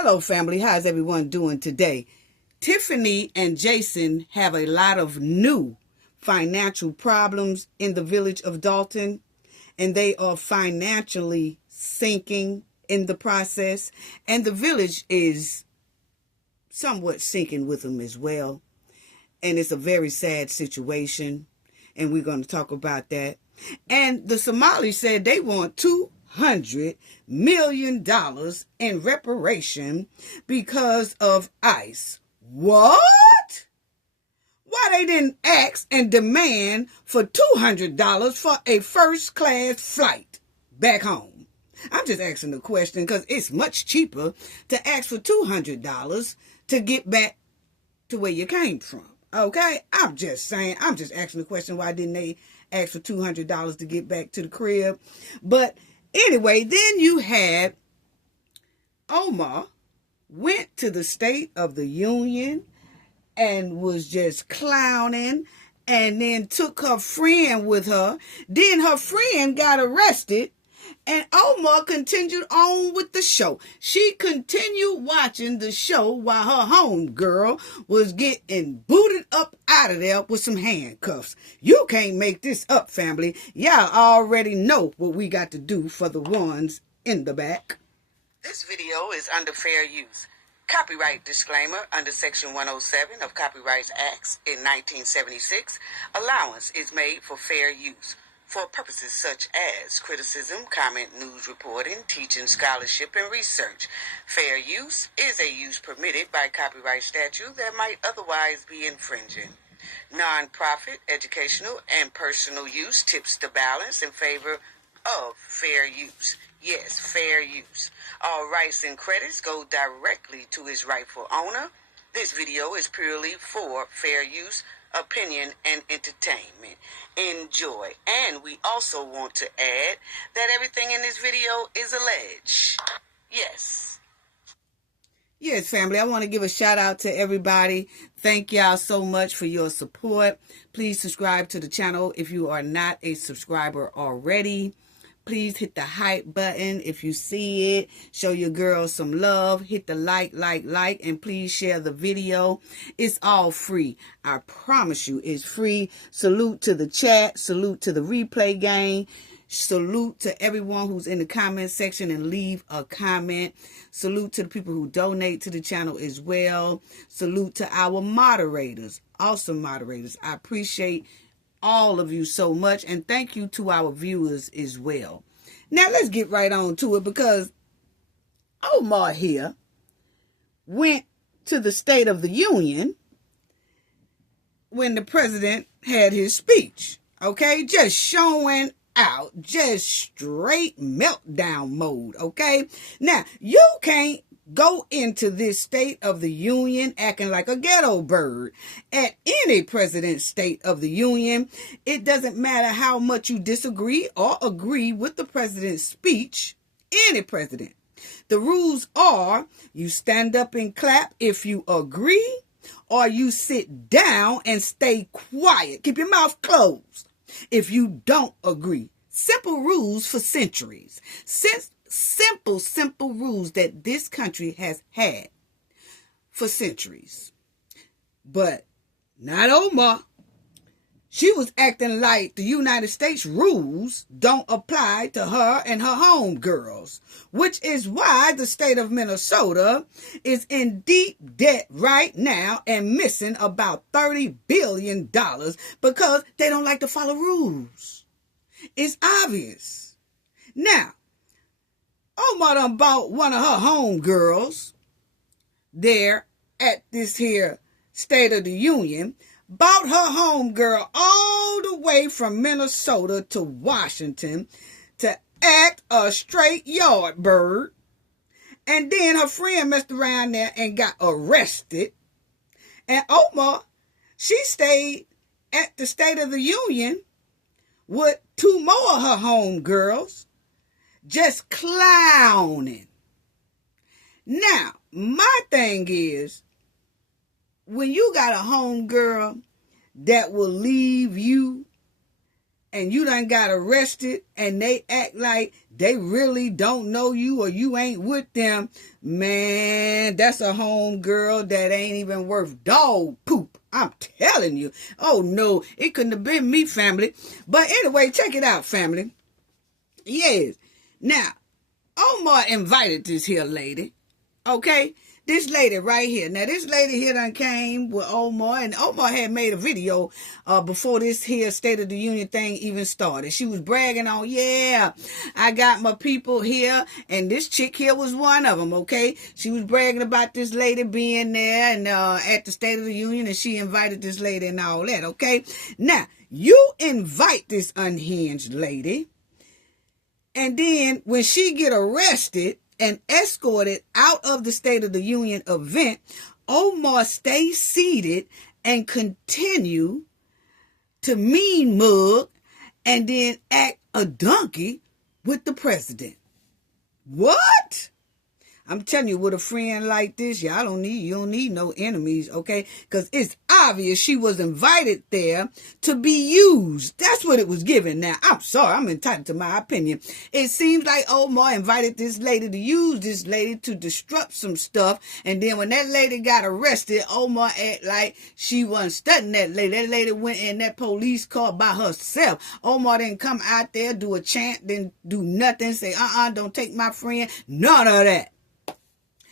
Hello, family. How's everyone doing today? Tiffany and Jason have a lot of new financial problems in the village of Dalton, and they are financially sinking in the process, and the village is somewhat sinking with them as well. And it's a very sad situation, and we're going to talk about that. And the Somalis said they want $200 million in reparation because of ICE. What? Why they didn't ask and demand for $200 for a first-class flight back home? I'm just asking the question because it's much cheaper to ask for $200 to get back to where you came from. Okay? I'm just saying. I'm just asking the question, why didn't they ask for $200 to get back to the crib? But anyway, then you had Omar went to the State of the Union and was just clowning, and then took her friend with her. Then her friend got arrested, and Omar continued on with the show. She continued watching the show while her homegirl was getting booted up out of there with some handcuffs. You can't make this up, family. Y'all already know what we got to do for the ones in the back. This video is under fair use. Copyright disclaimer under Section 107 of Copyright Acts in 1976. Allowance is made for fair use for purposes such as criticism, comment, news reporting, teaching, scholarship, and research. Fair use is a use permitted by copyright statute that might otherwise be infringing. Non-profit, educational, and personal use tips the balance in favor of fair use. Yes, fair use. All rights and credits go directly to its rightful owner. This video is purely for fair use, opinion, and entertainment. Enjoy. And we also want to add that everything in this video is alleged. Yes. Yes, family, I want to give a shout out to everybody. Thank y'all so much for your support. Please subscribe to the channel if you are not a subscriber already. Please hit the hype button if you see it. Show your girls some love. Hit the like, and please share the video. It's all free. I promise you, it's free. Salute to the chat. Salute to the replay gang. Salute to everyone who's in the comment section and leave a comment. Salute to the people who donate to the channel as well. Salute to our moderators. Awesome moderators. I appreciate all of you so much, and thank you to our viewers as well. Now let's get right on to it, because Omar here went to the State of the Union when the president had his speech. Okay, just showing out, just straight meltdown mode. Okay, now you can't go into this State of the Union acting like a ghetto bird at any president's State of the Union. It doesn't matter how much you disagree or agree with the president's speech, any president. The rules are you stand up and clap if you agree, or you sit down and stay quiet. Keep your mouth closed if you don't agree. Simple rules for centuries. Simple rules that this country has had for centuries. But not Omar. She was acting like the United States rules don't apply to her and her homegirls, which is why the state of Minnesota is in deep debt right now and missing about $30 billion because they don't like to follow rules. It's obvious. Now, Omar done bought one of her homegirls there at this here State of the Union, bought her homegirl all the way from Minnesota to Washington to act a straight yard bird. And then her friend messed around there and got arrested. And Omar, she stayed at the State of the Union with two more of her homegirls, just clowning. Now, my thing is, when you got a homegirl that will leave you and you done got arrested and they act like they really don't know you or you ain't with them, man, that's a home girl that ain't even worth dog poop. I'm telling you. Oh, no, it couldn't have been me, family. But anyway, check it out, family. Yes. Now, Omar invited this here lady. Okay? This lady right here. Now, this lady here done came with Omar, and Omar had made a video before this here State of the Union thing even started. She was bragging on, yeah, I got my people here, and this chick here was one of them, okay? She was bragging about this lady being there and at the State of the Union, and she invited this lady and all that, okay? Now, you invite this unhinged lady, and then when she get arrested and escorted out of the State of the Union event, Omar stays seated and continue to mean mug and then act a donkey with the president. What? I'm telling you, with a friend like this, you don't need no enemies, okay? Because it's obvious she was invited there to be used. That's what it was given. Now, I'm sorry, I'm entitled to my opinion. It seems like Omar invited this lady to use this lady to disrupt some stuff. And then when that lady got arrested, Omar act like she wasn't studying that lady. That lady went in that police car by herself. Omar didn't come out there, do a chant, didn't do nothing, say, don't take my friend. None of that.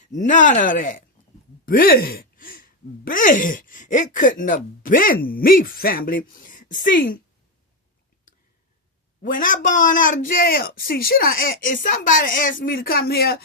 None of that. Big. It couldn't have been me, family. See, when I born out of jail, if somebody asked me to come here,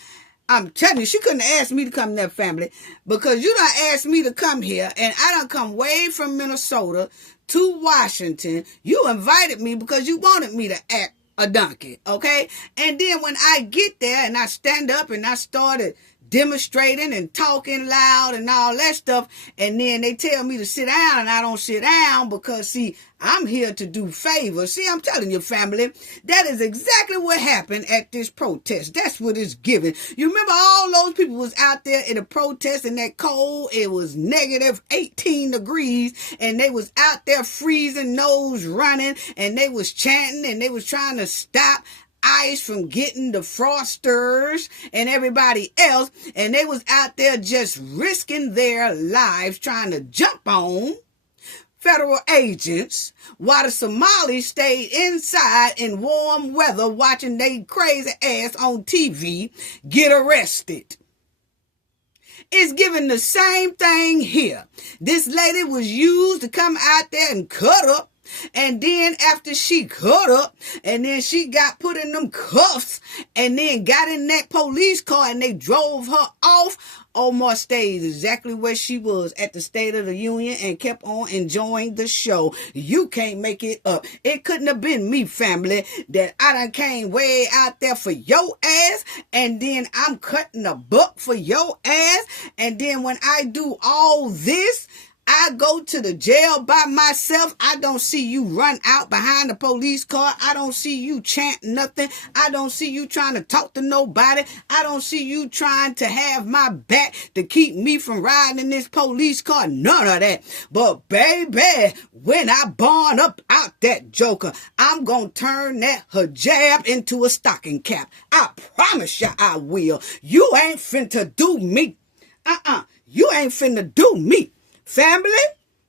I'm telling you, she couldn't have asked me to come there, family, because you done asked me to come here, and I done come way from Minnesota to Washington. You invited me because you wanted me to act a donkey, okay? And then when I get there and I stand up and I started demonstrating and talking loud and all that stuff, and then they tell me to sit down, and I don't sit down because, see, I'm here to do favors. See, I'm telling you, family, that is exactly what happened at this protest. That's what it's given. You remember all those people was out there in a protest in that cold. It was negative 18 degrees, and they was out there freezing, nose running, and they was chanting, and they was trying to stop ICE from getting the fraudsters and everybody else, and they was out there just risking their lives trying to jump on federal agents while the Somalis stayed inside in warm weather watching they crazy ass on TV get arrested. It's given the same thing here. This lady was used to come out there and cut up. And then after she cut up, and then she got put in them cuffs, and then got in that police car and they drove her off, Omar stayed exactly where she was at the State of the Union and kept on enjoying the show. You can't make it up. It couldn't have been me, family, that I done came way out there for your ass, and then I'm cutting a buck for your ass, and then when I do all this, I go to the jail by myself. I don't see you run out behind the police car. I don't see you chant nothing. I don't see you trying to talk to nobody. I don't see you trying to have my back to keep me from riding in this police car. None of that. But baby, when I burn up out that joker, I'm going to turn that hijab into a stocking cap. I promise you I will. You ain't finna do me. You ain't finna do me. Family?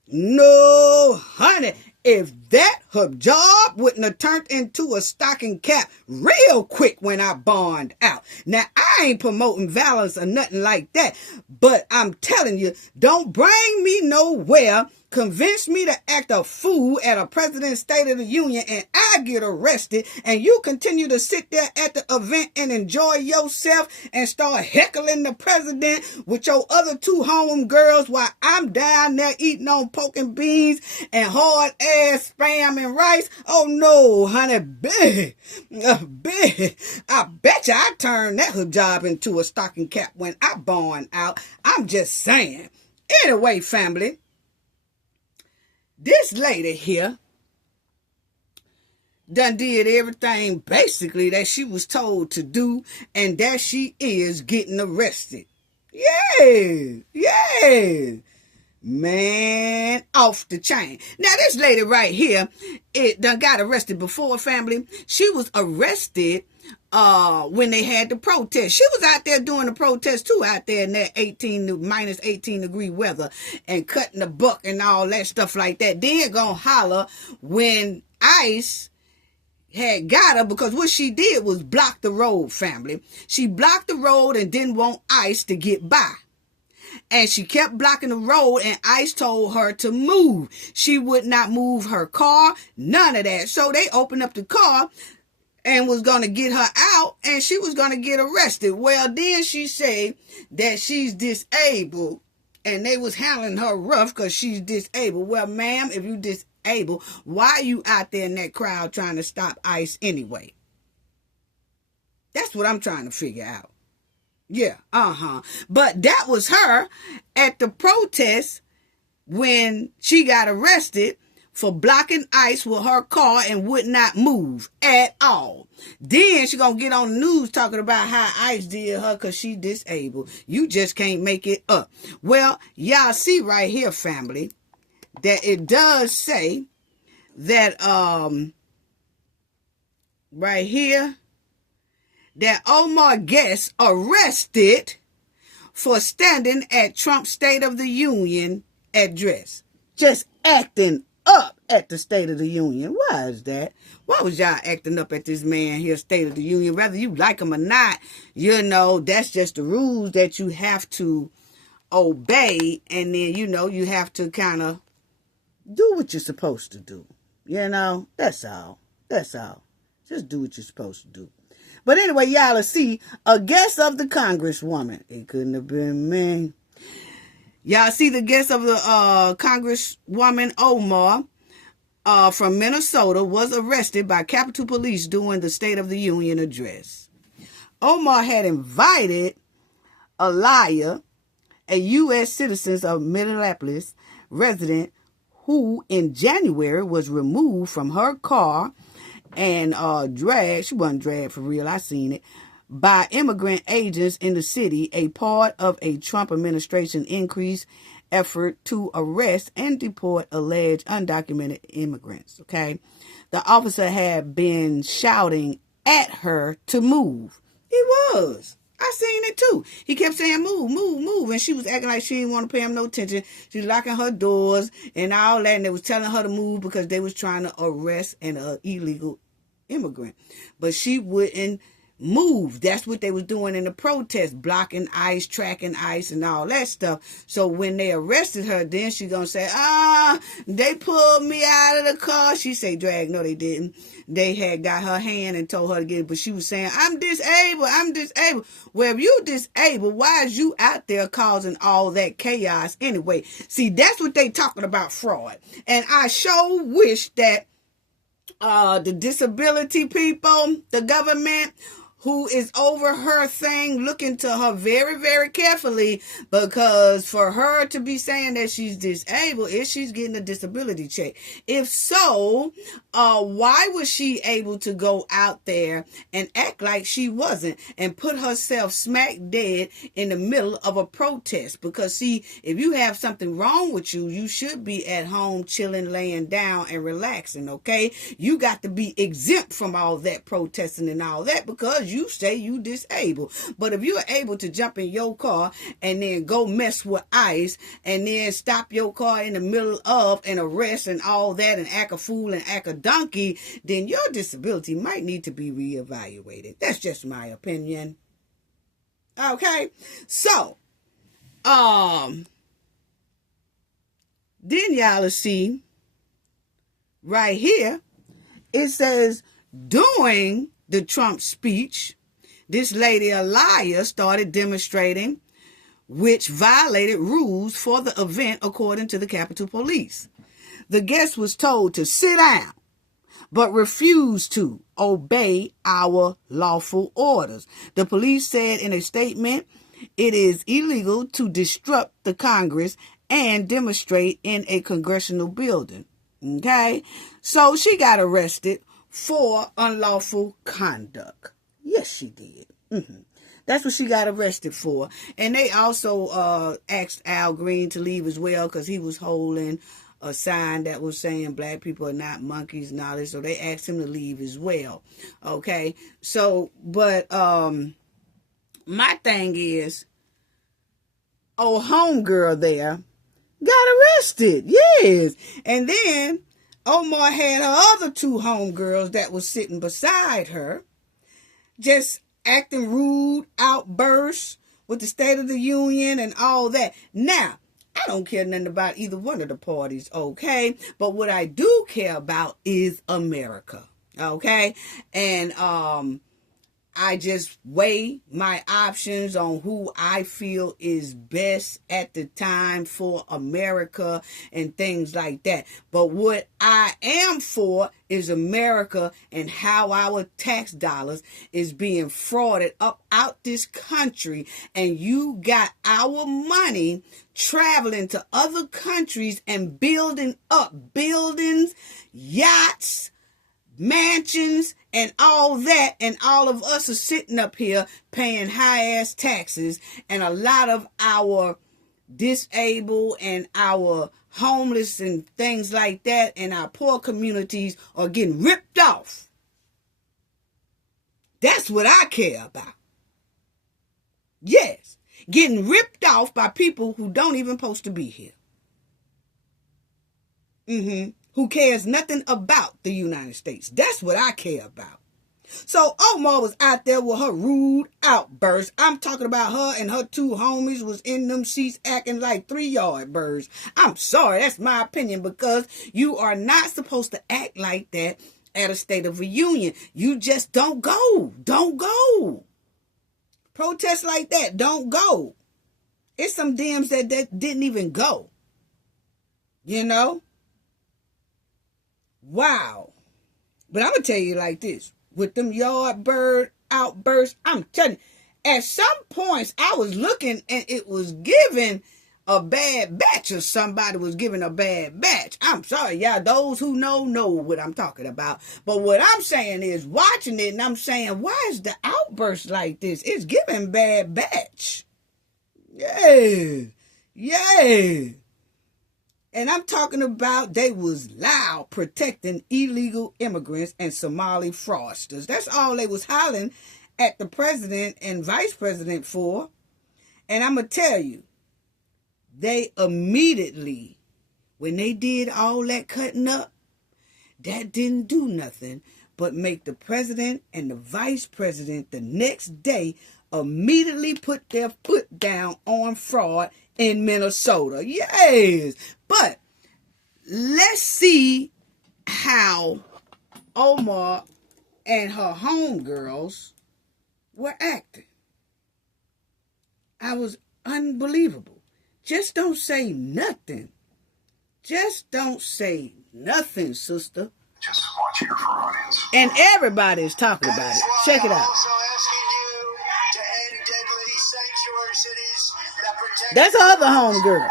No, honey. If that hijab wouldn't have turned into a stocking cap real quick when I bond out. Now, I ain't promoting violence or nothing like that, but I'm telling you, don't bring me nowhere, convince me to act a fool at a president's State of the Union, and I get arrested, and you continue to sit there at the event and enjoy yourself and start heckling the president with your other two home girls while I'm down there eating on pork and beans and hard ass spam and rice. Oh no, honey, big. I bet you I turn that hijab into a stocking cap when I born out. I'm just saying. Anyway, family, this lady here done did everything basically that she was told to do, and that she is getting arrested. Yeah. Man, off the chain. Now, this lady right here, it done got arrested before, family. She was arrested when they had the protest. She was out there doing the protest too, out there in that minus 18 degree weather and cutting the buck and all that stuff like that. Then gonna holler when ICE had got her, because what she did was block the road, family. She blocked the road and didn't want ICE to get by. And she kept blocking the road, and ICE told her to move. She would not move her car, none of that. So they opened up the car and was going to get her out, and she was going to get arrested. Well, then she said that she's disabled, and they was handling her rough because she's disabled. Well, ma'am, if you disabled, why are you out there in that crowd trying to stop ICE anyway? That's what I'm trying to figure out. Yeah, But that was her at the protest when she got arrested for blocking ICE with her car and would not move at all. Then she gonna get on the news talking about how ICE did her because she disabled. You just can't make it up. Well, y'all see right here, family, that it does say that right here, that Omar gets arrested for standing at Trump's State of the Union address. Just acting up at the State of the Union. Why is that? Why was y'all acting up at this man here, State of the Union? Whether you like him or not, you know, that's just the rules that you have to obey. And then, you know, you have to kind of do what you're supposed to do. You know, that's all. That's all. Just do what you're supposed to do. But anyway, y'all will see a guest of the Congresswoman. It couldn't have been me. Y'all see the guest of the Congresswoman Omar from Minnesota was arrested by Capitol Police during the State of the Union address. Omar had invited Aliyah, a U.S. citizen of Minneapolis resident who in January was removed from her car and dragged, she wasn't dragged for real, I seen it, by immigrant agents in the city, a part of a Trump administration increased effort to arrest and deport alleged undocumented immigrants, okay? The officer had been shouting at her to move. He was. I seen it too. He kept saying, move, move, move. And she was acting like she didn't want to pay him no attention. She was locking her doors and all that. And they was telling her to move because they was trying to arrest an illegal immigrant. But she wouldn't move. That's what they was doing in the protest, blocking ICE, tracking ICE and all that stuff. So when they arrested her, then she gonna say, they pulled me out of the car. She say drag. No, they didn't. They had got her hand and told her to get it, but she was saying, I'm disabled, I'm disabled. Well, if you disabled, why is you out there causing all that chaos anyway? See, that's what they talking about, fraud. And I sure wish that the disability people, the government, who is over her thing, look into her very, very carefully, because for her to be saying that she's disabled, is she's getting a disability check? If so, why was she able to go out there and act like she wasn't and put herself smack dead in the middle of a protest? Because see, if you have something wrong with you, you should be at home chilling, laying down and relaxing, okay? You got to be exempt from all that protesting and all that because you say you disabled. But if you're able to jump in your car and then go mess with ICE and then stop your car in the middle of an arrest and all that and act a fool and act a donkey, then your disability might need to be reevaluated. That's just my opinion. Okay? So, then y'all will see right here, it says, during the Trump speech, this lady Aliyah started demonstrating, which violated rules for the event according to the Capitol Police. The guest was told to sit down, but refused to obey our lawful orders. The police said in a statement, it is illegal to disrupt the Congress and demonstrate in a congressional building. Okay? So she got arrested for unlawful conduct. Yes, she did. That's what she got arrested for. And they also asked Al Green to leave as well because he was holding a sign that was saying black people are not monkeys and all this. So they asked him to leave as well. Okay. So, but my thing is, old homegirl there got arrested. Yes. And then Omar had her other two homegirls that was sitting beside her just acting rude, outbursts with the State of the Union and all that. Now, I don't care nothing about either one of the parties, okay? But what I do care about is America, okay? And I just weigh my options on who I feel is best at the time for America and things like that. But what I am for is America and how our tax dollars is being frauded up out this country. And you got our money traveling to other countries and building up buildings, yachts, mansions, and all that, and all of us are sitting up here paying high-ass taxes, and a lot of our disabled and our homeless and things like that and our poor communities are getting ripped off. That's what I care about. Yes, getting ripped off by people who don't even supposed to be here. Who cares nothing about the United States. That's what I care about. So Omar was out there with her rude outbursts. I'm talking about her and her two homies was in them seats acting like 3-yard birds. I'm sorry, that's my opinion, because you are not supposed to act like that at a State of the Union. You just don't go. Don't go. Protests like that, don't go. It's some Dems that didn't even go. You know? Wow. But I'm going to tell you like this. With them yard bird outbursts, I'm telling you, at some points I was looking and it was giving a bad batch, or somebody was giving a bad batch. I'm sorry, y'all. Those who know what I'm talking about. But what I'm saying is, watching it, and I'm saying, why is the outburst like this? It's giving bad batch. Yeah. Yeah. And I'm talking about they was loud protecting illegal immigrants and Somali fraudsters. That's all they was hollering at the president and vice president for. And I'm going to tell you, they immediately, when they did all that cutting up, that didn't do nothing but make the president and the vice president the next day immediately put their foot down on fraud in Minnesota. Yes. But let's see how Omar and her homegirls were acting. I was unbelievable. Just don't say nothing. Just don't say nothing, sister. Just watch here for audience. And everybody is talking about it. Check it out. That's her other homegirl.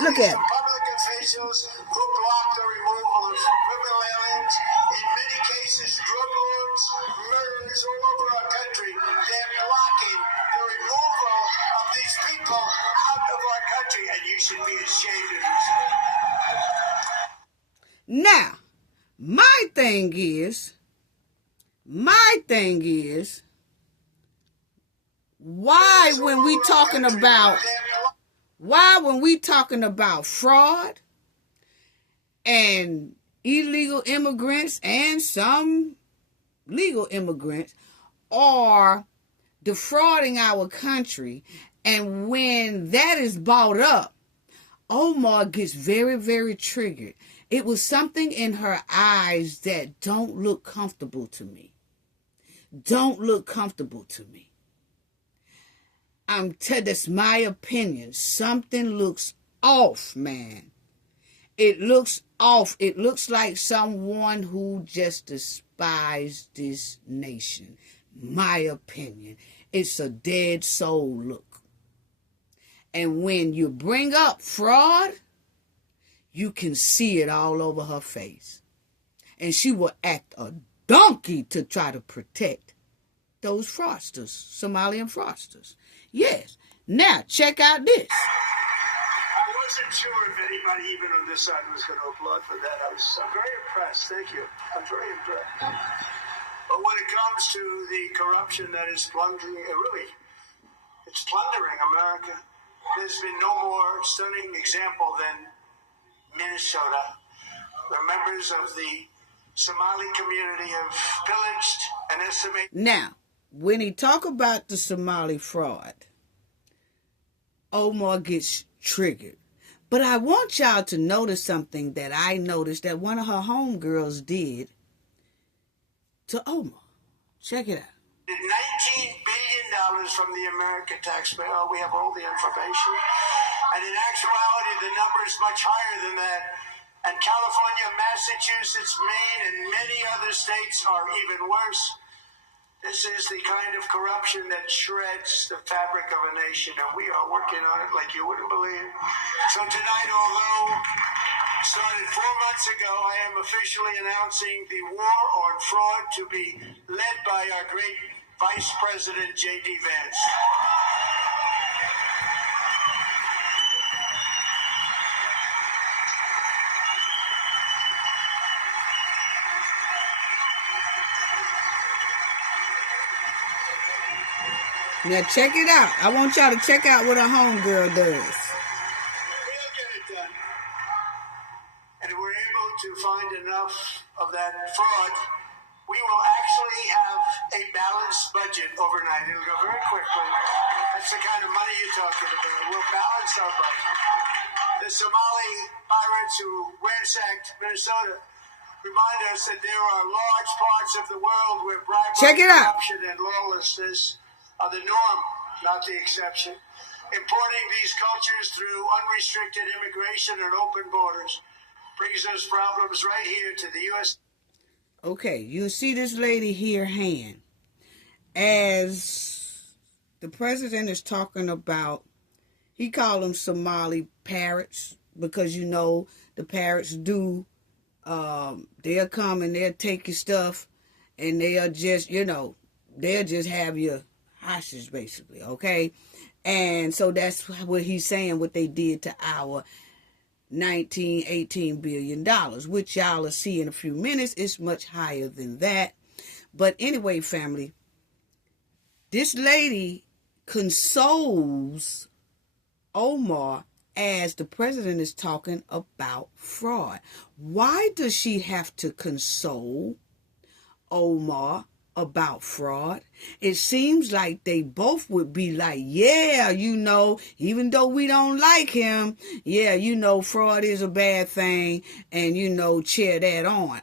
Look at it. Public officials who block the removal of criminal aliens, in many cases drug lords, murderers all over our country. They're blocking the removal of these people out of our country, and you should be ashamed of yourself. Now, my thing is, why when we talking about fraud and illegal immigrants and some legal immigrants are defrauding our country, and when that is brought up, Omar gets very, very triggered. It was something in her eyes that don't look comfortable to me. Don't look comfortable to me. That's my opinion. Something looks off, man. It looks off. It looks like someone who just despised this nation. My opinion. It's a dead soul look. And when you bring up fraud, you can see it all over her face. And she will act a donkey to try to protect those fraudsters, Somalian fraudsters. Yes. Now, check out this. I wasn't sure if anybody, even on this side, was going to applaud for that. I'm very impressed. Thank you. I'm very impressed. But when it comes to the corruption that is plundering, it's plundering America. There's been no more stunning example than Minnesota, where members of the Somali community have pillaged and estimated. Now, when he talk about the Somali fraud, Omar gets triggered. But I want y'all to notice something that I noticed that one of her homegirls did to Omar. Check it out. $19 billion from the American taxpayer. We have all the information. And in actuality, the number is much higher than that. And California, Massachusetts, Maine, and many other states are even worse. This is the kind of corruption that shreds the fabric of a nation, and we are working on it like you wouldn't believe. So tonight, although started 4 months ago, I am officially announcing the war on fraud to be led by our great Vice President J.D. Vance. Now check it out. I want y'all to check out what a homegirl does. We'll get it done. And if we're able to find enough of that fraud, we will actually have a balanced budget overnight. It'll go very quickly. That's the kind of money you're talking about. We'll balance our budget. The Somali pirates who ransacked Minnesota remind us that there are large parts of the world where bribery, corruption, and lawlessness are the norm, not the exception. Importing these cultures through unrestricted immigration and open borders brings us problems right here to the U.S. Okay, you see this lady here hand. As the president is talking about, he called them Somali parrots because, you know, the parrots do, they'll come and they'll take your stuff and they'll just, you know, they'll just have your hostage, basically, okay? And so that's what he's saying, what they did to our $18 billion, which y'all will see in a few minutes. It's much higher than that. But anyway, family, this lady consoles Omar as the president is talking about fraud. Why does she have to console Omar about fraud? It seems like they both would be like, yeah, you know, even though we don't like him, yeah, you know, fraud is a bad thing, and, you know, cheer that on.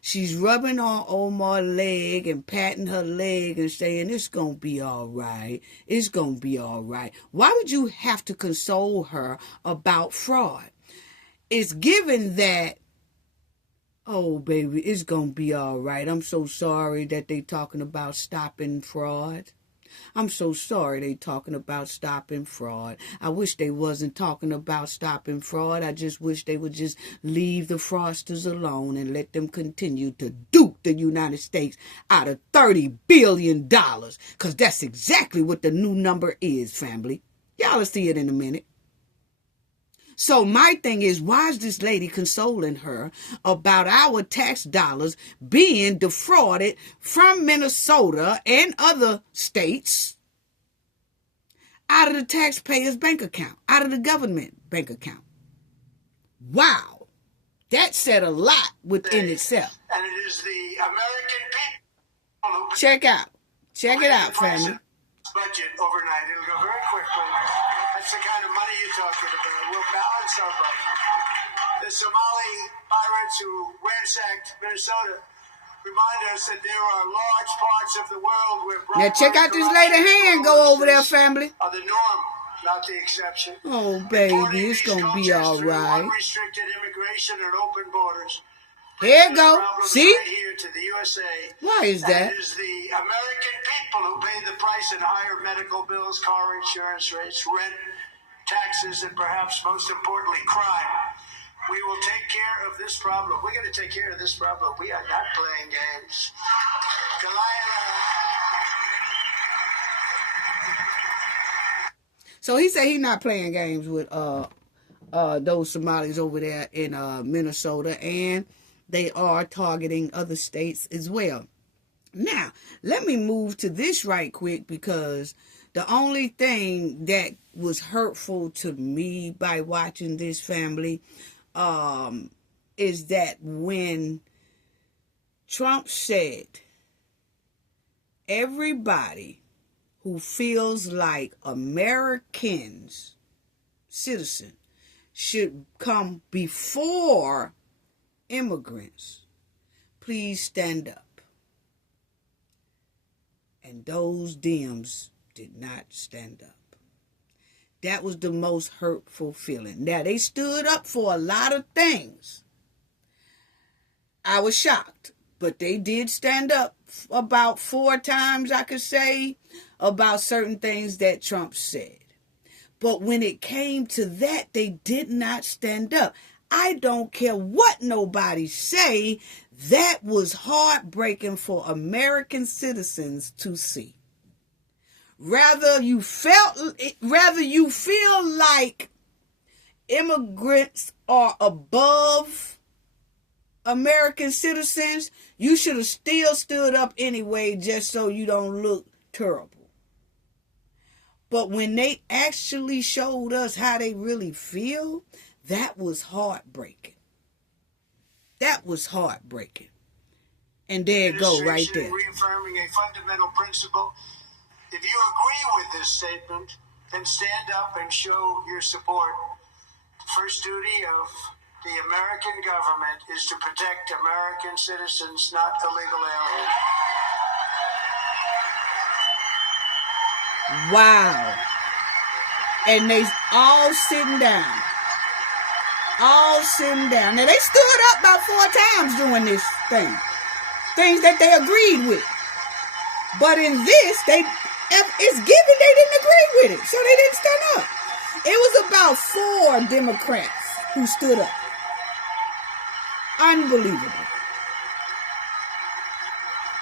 She's rubbing on Omar's leg and patting her leg and saying, it's gonna be all right. It's gonna be all right. Why would you have to console her about fraud? It's given that, oh, baby, it's going to be all right. I'm so sorry that they talking about stopping fraud. I'm so sorry they talking about stopping fraud. I wish they wasn't talking about stopping fraud. I just wish they would just leave the fraudsters alone and let them continue to dupe the United States out of $30 billion. Because that's exactly what the new number is, family. Y'all will see it in a minute. So my thing is, why is this lady consoling her about our tax dollars being defrauded from Minnesota and other states out of the taxpayer's bank account, out of the government bank account? Wow. That said a lot within itself. And it is the American people who Check it out, family. Budget overnight. It'll go very quickly. That's the kind of money you're talking about. We'll balance our budget. The Somali pirates who ransacked Minnesota remind us that there are large parts of the world where now check out this lady hand go over there, family. Are the norm, not the exception. Oh, baby, it's gonna be all right. Unrestricted immigration and open borders. Here you go. See? Right here to the USA. Why is that? It is the American people who pay the price in higher medical bills, car insurance rates, rent, taxes, and perhaps most importantly, crime. We will take care of this problem. We're going to take care of this problem. We are not playing games. Delilah. So he said he's not playing games with those Somalis over there in Minnesota, and they are targeting other states as well. Now, let me move to this right quick, because the only thing that was hurtful to me by watching this, family, is that when Trump said everybody who feels like Americans, citizens, should come before immigrants, please stand up. And those Dems did not stand up. That was the most hurtful feeling. Now, they stood up for a lot of things. I was shocked, but they did stand up about 4 times, I could say, about certain things that Trump said. But when it came to that, they did not stand up. I don't care what nobody say. That was heartbreaking for American citizens to see. Rather you feel like immigrants are above American citizens, you should have still stood up anyway, just so you don't look terrible. But when they actually showed us how they really feel, that was heartbreaking. That was heartbreaking. And there it go right there. Reaffirming a fundamental principle. If you agree with this statement, then stand up and show your support. The first duty of the American government is to protect American citizens, not illegal aliens. Wow. And they all sitting down. All sitting down. Now, they stood up about 4 times doing this thing. Things that they agreed with. But in this, it's given they didn't agree with it. So they didn't stand up. It was about 4 Democrats who stood up. Unbelievable.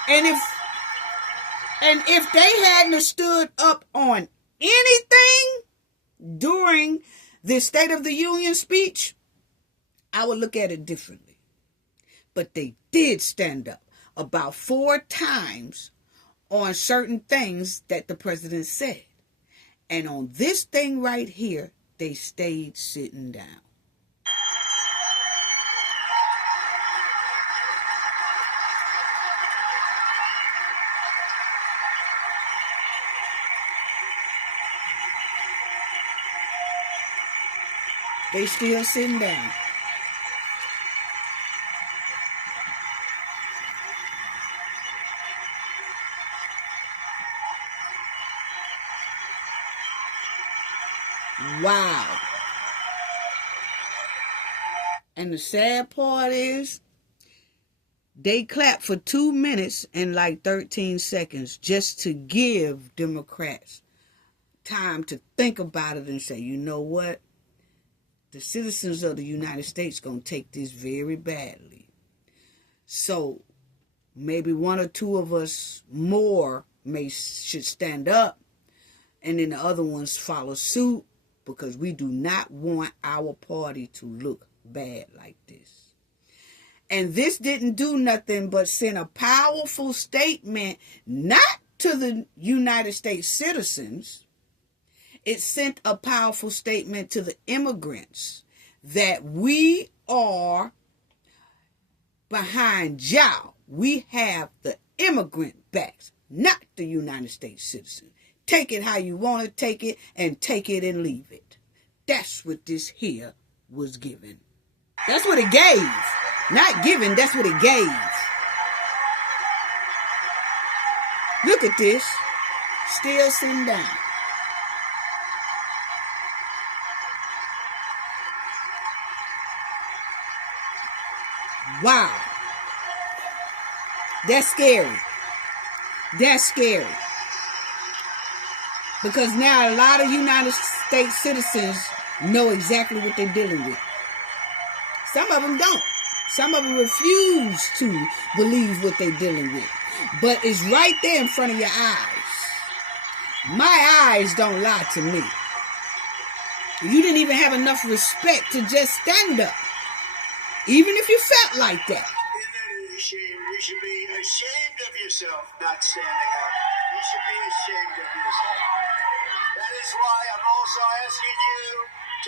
And if they hadn't stood up on anything during the State of the Union speech, I would look at it differently. But they did stand up about 4 times on certain things that the president said. And on this thing right here, they stayed sitting down. They still sitting down. Wow. And the sad part is, they clapped for 2 minutes and like 13 seconds just to give Democrats time to think about it and say, you know what? The citizens of the United States going to take this very badly. So maybe 1 or 2 of us more should stand up, and then the other ones follow suit, because we do not want our party to look bad like this. And this didn't do nothing but send a powerful statement, not to the United States citizens. It sent a powerful statement to the immigrants that we are behind y'all. We have the immigrant backs, not the United States citizens. Take it how you want to take it, and take it and leave it. That's what this here was given. That's what it gave. Not given, that's what it gave. Look at this. Still sitting down. Wow. That's scary. That's scary. Because now a lot of United States citizens know exactly what they're dealing with. Some of them don't. Some of them refuse to believe what they're dealing with. But it's right there in front of your eyes. My eyes don't lie to me. You didn't even have enough respect to just stand up, even if you felt like that. Isn't that a shame? You should be ashamed of yourself not standing up. You should be ashamed of yourself. That is why I'm also asking you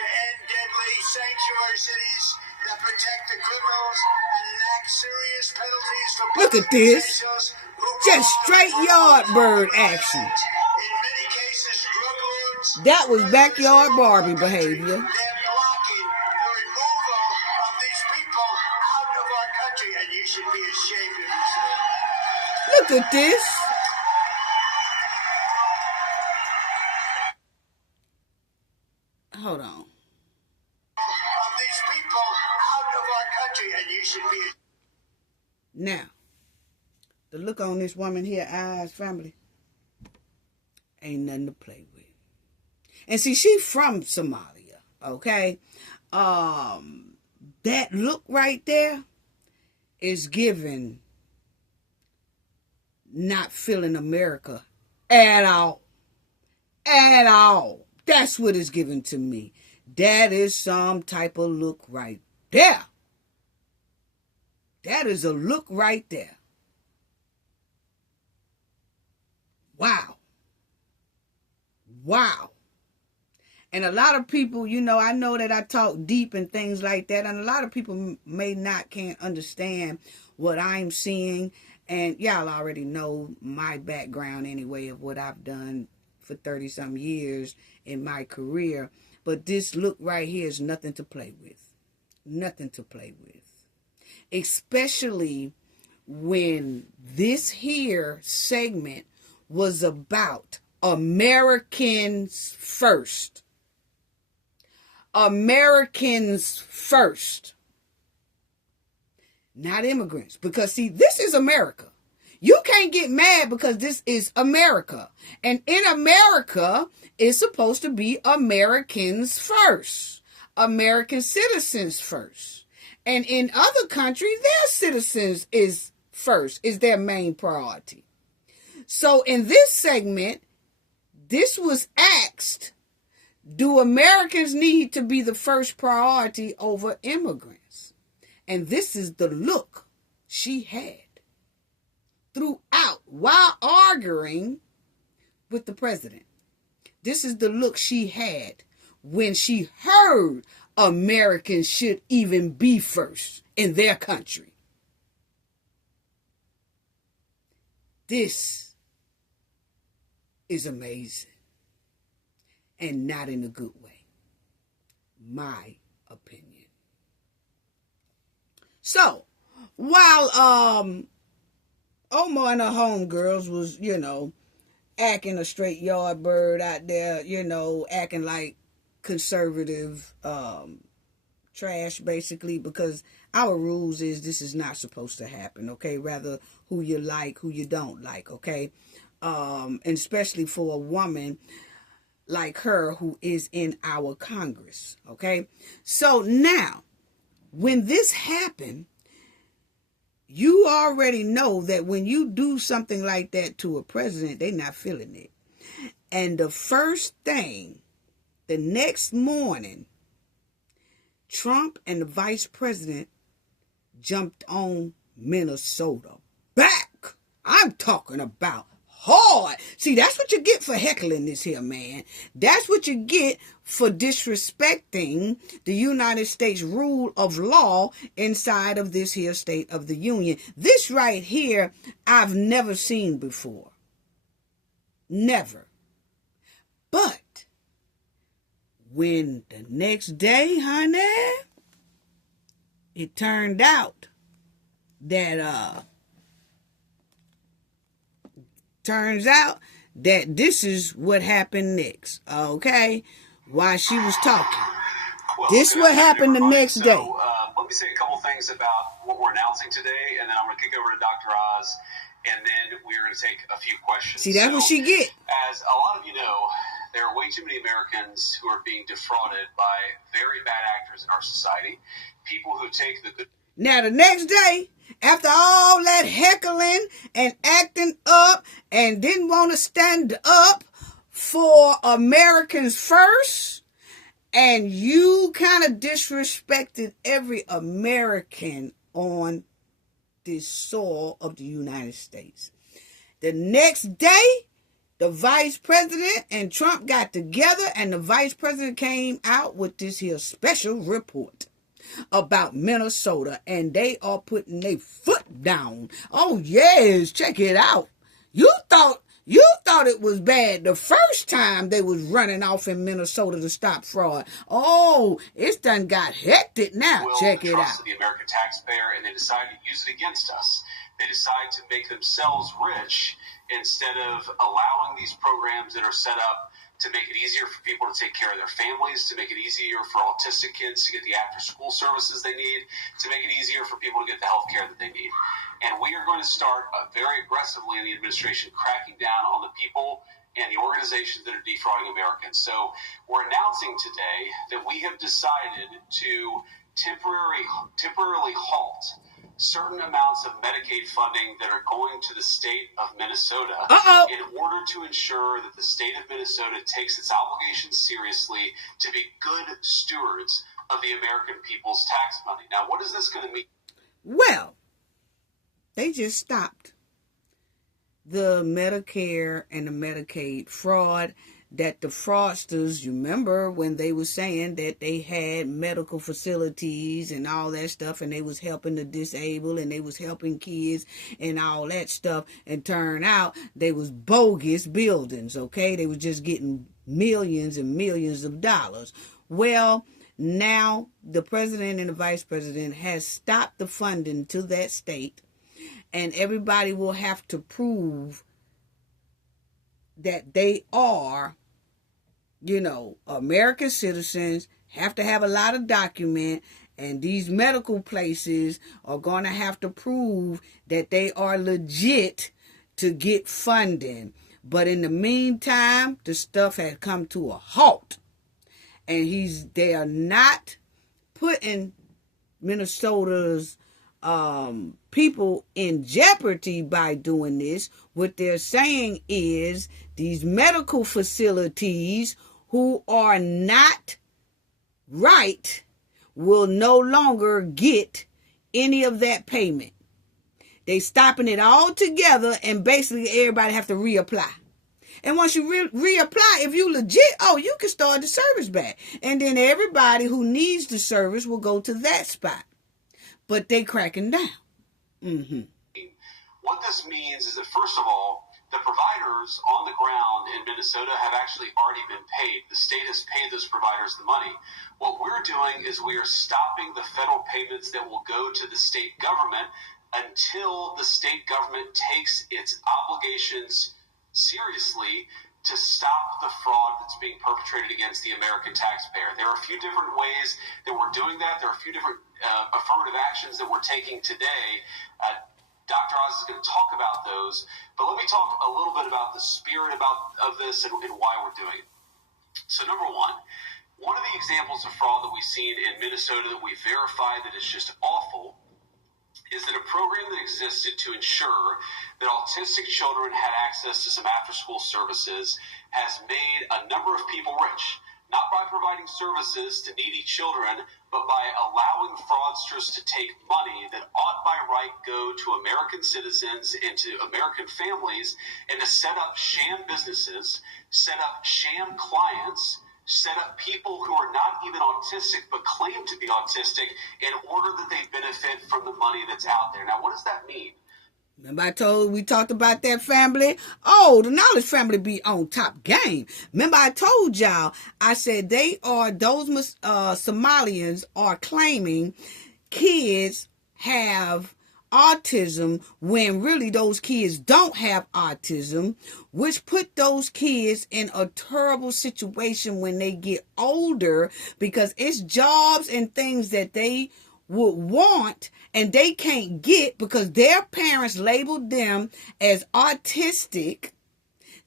to end deadly sanctuary cities that protect the criminals and enact serious penalties for Look at this. who Just straight yardbird action. In many cases, drug lords, That was backyard Barbie behavior. they're blocking the removal of these people out of our country, and you should be ashamed of yourself. Look at this. Hold on. Of these people out of our country, and you should be. Now, the look on this woman here, eyes, family, ain't nothing to play with. And see, she from Somalia, okay? That look right there is given not feeling America at all. At all. That's what is given to me. That is some type of look right there. That is a look right there. Wow. Wow. And a lot of people, you know, I know that I talk deep and things like that. And a lot of people can't understand what I'm seeing. And y'all already know my background anyway of what I've done for 30 some years in my career. But this look right here is nothing to play with. Nothing to play with. Especially when this here segment was about Americans first. Americans first. Not immigrants. Because see, this is America. You can't get mad because this is America. And in America, it's supposed to be Americans first. American citizens first. And in other countries, their citizens is first, is their main priority. So in this segment, this was asked, do Americans need to be the first priority over immigrants? And this is the look she had throughout while arguing with the president. This is the look she had when she heard Americans should even be first in their country. This is amazing. And not in a good way. My opinion. So, while Omar and her homegirls was, acting a straight yard bird out there, acting like conservative trash, basically, because our rules is this is not supposed to happen, okay? Rather who you like, who you don't like, okay? And especially for a woman like her who is in our Congress, okay? So now, when this happened, you already know that when you do something like that to a president, they're not feeling it. And the first thing, the next morning, Trump and the vice president jumped on Minnesota back. I'm talking about hard. See, that's what you get for heckling this here, man. That's what you get for disrespecting the United States rule of law inside of this here State of the Union. This right here, I've never seen before. Never. But when the next day, honey, it turned out that this is what happened next, okay? While she was talking. Well, this what happened the next day. Let me say a couple things about what we're announcing today, and then I'm going to kick over to Dr. Oz, and then we're going to take a few questions. See, that's what she get. As a lot of you know, there are way too many Americans who are being defrauded by very bad actors in our society, people who take the good... Now, the next day, after all that heckling and acting up and didn't want to stand up for Americans first And you kind of disrespected every American on this soil of the United States. The next day, the vice president and Trump got together, and the vice president came out with this here special report about Minnesota, and they are putting their foot down. Oh yes, check it out. You thought it was bad the first time they was running off in Minnesota to stop fraud. Oh, it's done got hectic now. Check it out. The American taxpayer, and they decide to use it against us. They decide to make themselves rich instead of allowing these programs that are set up to make it easier for people to take care of their families, to make it easier for autistic kids to get the after-school services they need, to make it easier for people to get the health care that they need. And we are going to start very aggressively in the administration cracking down on the people and the organizations that are defrauding Americans. So we're announcing today that we have decided to temporarily halt certain amounts of Medicaid funding that are going to the state of Minnesota in order to ensure that the state of Minnesota takes its obligations seriously to be good stewards of the American people's tax money. Now, what is this going to mean? Well, they just stopped the Medicare and the Medicaid fraud that the fraudsters, you remember when they were saying that they had medical facilities and all that stuff, and they was helping the disabled and they was helping kids and all that stuff, and turned out they was bogus buildings, okay? They was just getting millions and millions of dollars. Well, now the president and the vice president has stopped the funding to that state, and everybody will have to prove that they are, American citizens, have to have a lot of document, and these medical places are going to have to prove that they are legit to get funding. But in the meantime, the stuff has come to a halt, and they are not putting Minnesota's people in jeopardy by doing this. What they're saying is these medical facilities who are not right will no longer get any of that payment. They stopping it all together, and basically everybody have to reapply. And once you reapply, if you legit, you can start the service back. And then everybody who needs the service will go to that spot. But they cracking down. Mm-hmm. What this means is that, first of all, the providers on the ground in Minnesota have actually already been paid. The state has paid those providers the money. What we're doing is we are stopping the federal payments that will go to the state government until the state government takes its obligations seriously to stop the fraud that's being perpetrated against the American taxpayer. There are a few different ways that we're doing that. There are a few different affirmative actions that we're taking today. Dr. Oz is going to talk about those, but let me talk a little bit about the spirit of this and why we're doing it. So number one of the examples of fraud that we've seen in Minnesota that we verified that is just awful is that a program that existed to ensure that autistic children had access to some after-school services has made a number of people rich, not by providing services to needy children, but by allowing fraudsters to take money that ought by right go to American citizens and to American families, and to set up sham businesses, set up sham clients, set up people who are not even autistic but claim to be autistic in order that they benefit from the money that's out there. Now, what does that mean? Remember we talked about that family? Oh, the Knowledge family be on top game. Remember I told y'all, I said those Somalians are claiming kids have autism when really those kids don't have autism, which put those kids in a terrible situation when they get older, because it's jobs and things that they would want and they can't get because their parents labeled them as autistic,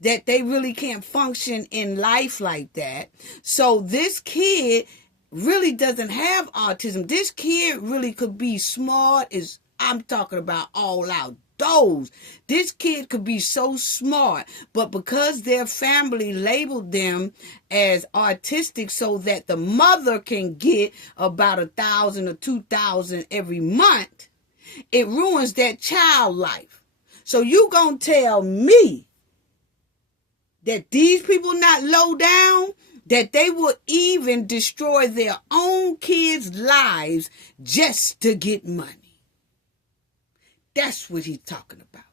that they really can't function in life like that. So this kid really doesn't have autism. This kid really could be smart as I'm talking about all out those. This kid could be so smart, but because their family labeled them as autistic so that the mother can get about $1,000 or $2,000 every month, it ruins that child life. So you gonna tell me that these people not low down, that they will even destroy their own kids' lives just to get money? That's what he's talking about.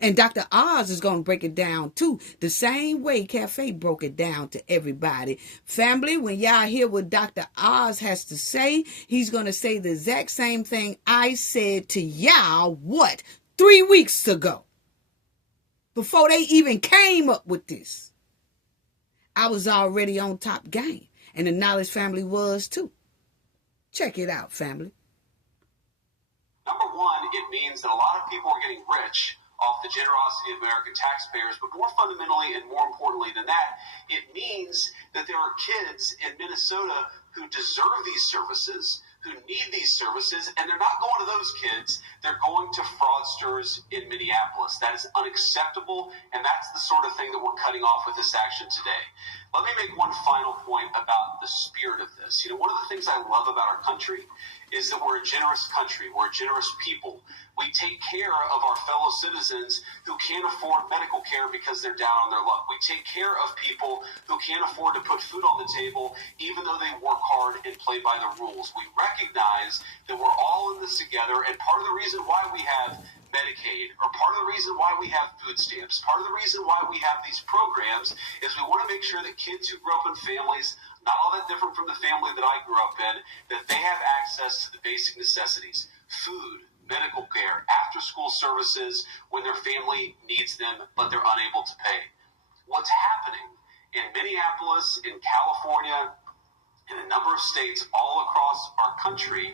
And Dr. Oz is going to break it down too, the same way Cafe broke it down to everybody. Family, when y'all hear what Dr. Oz has to say, he's going to say the exact same thing I said to y'all, 3 weeks ago? Before they even came up with this. I was already on top game. And the Knowledge family was too. Check it out, family. Number one, it means that a lot of people are getting rich off the generosity of American taxpayers, but more fundamentally and more importantly than that, it means that there are kids in Minnesota who deserve these services, who need these services, and they're not going to those kids. They're going to fraudsters in Minneapolis. That is unacceptable, and that's the sort of thing that we're cutting off with this action today. Let me make one final point about the spirit of this. One of the things I love about our country is that we're a generous country. We're a generous people. We take care of our fellow citizens who can't afford medical care because they're down on their luck. We take care of people who can't afford to put food on the table even though they work hard and play by the rules. We recognize that we're all in this together, and part of the reason why we have Medicaid, or part of the reason why we have food stamps, part of the reason why we have these programs is we want to make sure that kids who grow up in families not all that different from the family that I grew up in, that they have access to the basic necessities: food, medical care, after-school services when their family needs them, but they're unable to pay. What's happening in Minneapolis, in California, in a number of states all across our country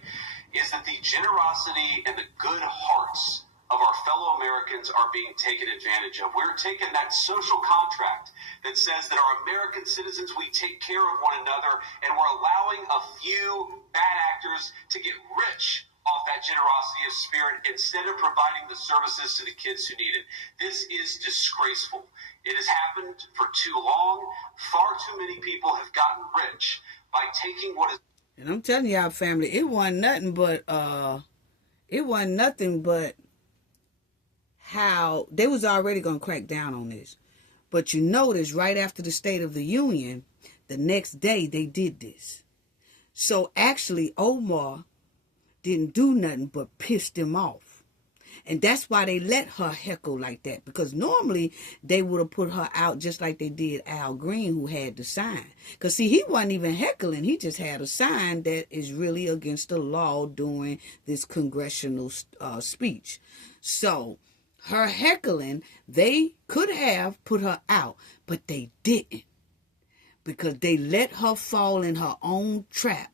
is that the generosity and the good hearts of our fellow Americans are being taken advantage of. We're taking that social contract that says that our American citizens, we take care of one another, and we're allowing a few bad actors to get rich off that generosity of spirit instead of providing the services to the kids who need it. This is disgraceful. It has happened for too long. Far too many people have gotten rich by taking what is... And I'm telling y'all, family, it wasn't nothing but how they was already going to crack down on this. But you notice right after the State of the Union, the next day they did this. So actually Omar didn't do nothing but pissed him off. And that's why they let her heckle like that. Because normally they would have put her out just like they did Al Green, who had the sign. Because see, he wasn't even heckling. He just had a sign that is really against the law during this congressional speech. So her heckling, they could have put her out, but they didn't, because they let her fall in her own trap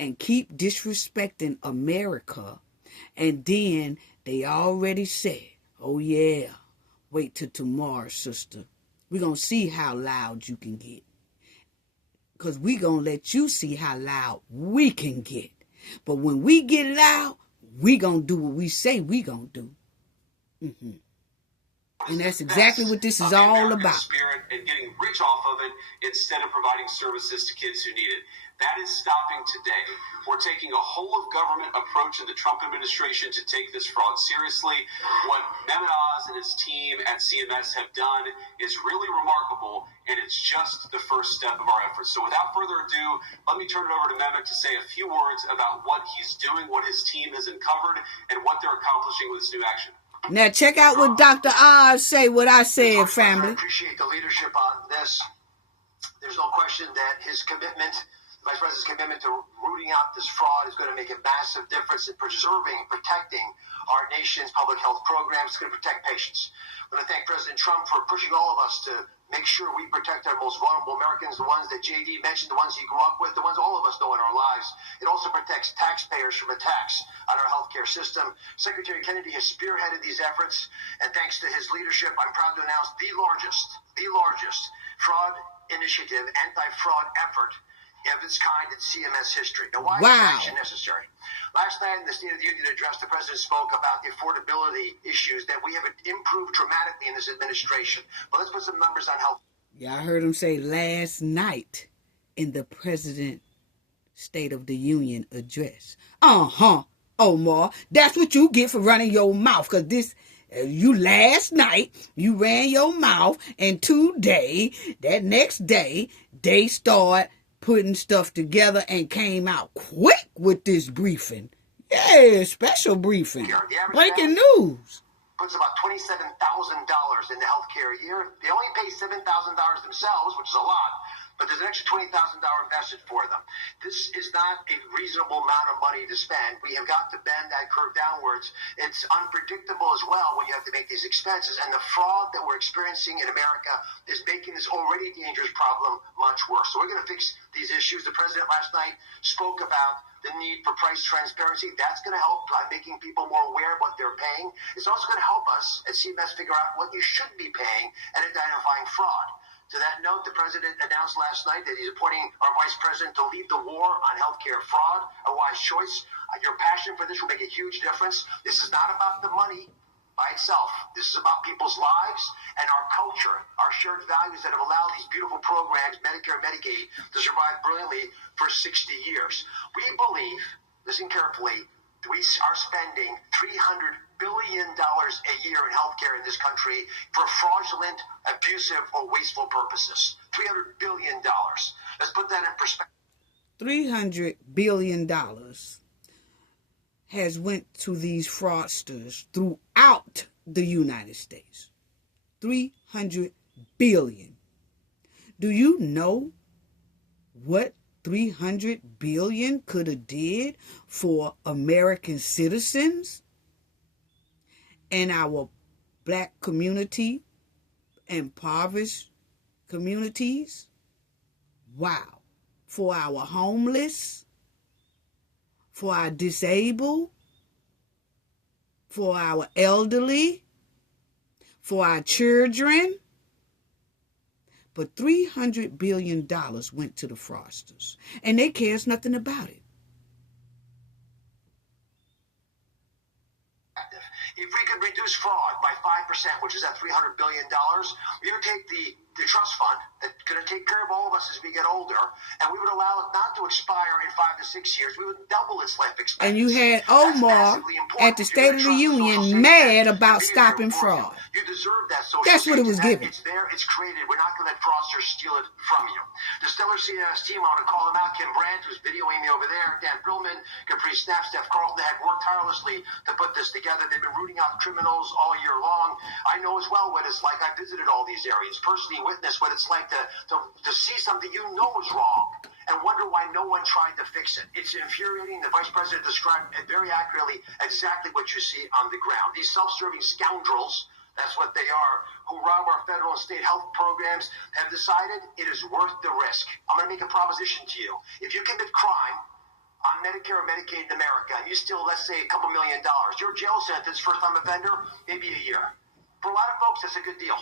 and keep disrespecting America. And then they already said, oh yeah, wait till tomorrow, sister. We're going to see how loud you can get, because we're going to let you see how loud we can get. But when we get loud, we going to do what we say we going to do. And that's exactly what this is all about. Spirit and getting rich off of it instead of providing services to kids who need it. That is stopping today. We're taking a whole of government approach in the Trump administration to take this fraud seriously. What Mehmet Oz and his team at CMS have done is really remarkable, and it's just the first step of our efforts. So without further ado, let me turn it over to Mehmet to say a few words about what he's doing, what his team has uncovered, and what they're accomplishing with this new action. Now check out what Dr. Oz say, what I said, family. I appreciate the leadership on this. There's no question that his commitment, the Vice President's commitment to rooting out this fraud, is going to make a massive difference in preserving, protecting our nation's public health programs. It's going to protect patients. I want to thank President Trump for pushing all of us to make sure we protect our most vulnerable Americans, the ones that JD mentioned, the ones he grew up with, the ones all of us know in our lives. It also protects taxpayers from attacks on our healthcare system. Secretary Kennedy has spearheaded these efforts, and thanks to his leadership, I'm proud to announce the largest fraud initiative, anti-fraud effort of its kind in CMS history. Now, why is action necessary? Last night in the State of the Union address, the president spoke about the affordability issues that we have improved dramatically in this administration. But let's put some numbers on health. Yeah, I heard him say last night in the president State of the Union address. Omar, that's what you get for running your mouth. Because this, you last night, you ran your mouth, and today, that next day, they start putting stuff together and came out quick with this briefing. Yeah, special briefing. Breaking news. Puts about $27,000 into healthcare a year. They only pay $7,000 themselves, which is a lot, but there's an extra $20,000 invested for them. This is not a reasonable amount of money to spend. We have got to bend that curve downwards. It's unpredictable as well when you have to make these expenses, and the fraud that we're experiencing in America is making this already dangerous problem much worse. So we're going to fix these issues. The president last night spoke about the need for price transparency. That's going to help by making people more aware of what they're paying. It's also going to help us at CMS figure out what you should be paying and identifying fraud. To that note, the president announced last night that he's appointing our vice president to lead the war on healthcare fraud, a wise choice. Your passion for this will make a huge difference. This is not about the money by itself. This is about people's lives and our culture, our shared values that have allowed these beautiful programs, Medicare and Medicaid, to survive brilliantly for 60 years. We believe, listen carefully, we are spending $300 billion a year in healthcare in this country for fraudulent, abusive, or wasteful purposes. $300 billion. Let's put that in perspective. $300 billion has went to these fraudsters throughout the United States. $300 billion. Do you know what $300 billion could have did for American citizens and our black community, impoverished communities? Wow. For our homeless, for our disabled, for our elderly, for our children. But $300 billion went to the fraudsters, and they cares nothing about it. If we could reduce fraud by 5%, which is at $300 billion, we would take the trust fund that's going to take care of all of us as we get older, and we would allow it not to expire in 5 to 6 years. We would double its life expectancy. And you had Omar at the State of the Union mad about stopping fraud. You deserve that social That's what it was given. It's there. It's created. We're not going to let fraudsters steal it from you. The Stellar CNS team, I want to call them out. Kim Brandt, who's videoing me over there. Dan Brillman, Capri Snap, Steph Carlton had worked tirelessly to put this together. They've been rooting out criminals all year long. I know as well what it's like. I visited all these areas, personally witnessed what it's like to see something you know is wrong and wonder why no one tried to fix it. It's infuriating. The vice president described it very accurately exactly what you see on the ground. These self-serving scoundrels, that's what they are, who rob our federal and state health programs, have decided it is worth the risk. I'm going to make a proposition to you. If you commit crime on Medicare or Medicaid in America, and you steal, let's say, $2 million, your jail sentence, first-time offender, maybe a year. For a lot of folks, that's a good deal.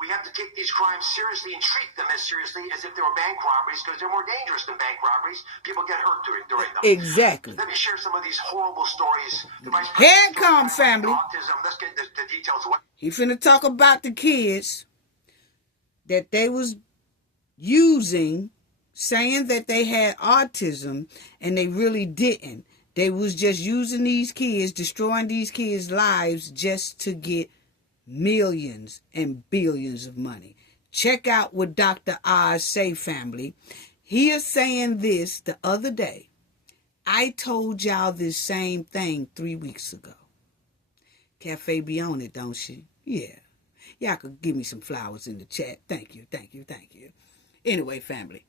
We have to take these crimes seriously and treat them as seriously as if they were bank robberies, because they're more dangerous than bank robberies. People get hurt during them. Exactly. Let me share some of these horrible stories. Here it comes, family. Autism. Let's get the details of what He finna talk about the kids that they was using, saying that they had autism, and they really didn't. They was just using these kids, destroying these kids' lives just to get millions and billions of money. Check out what Dr. Oz say, family. He is saying this the other day. I told y'all this same thing 3 weeks ago. Cafe be on it, don't she? Yeah. Y'all could give me some flowers in the chat. Thank you, thank you, thank you. Anyway, family.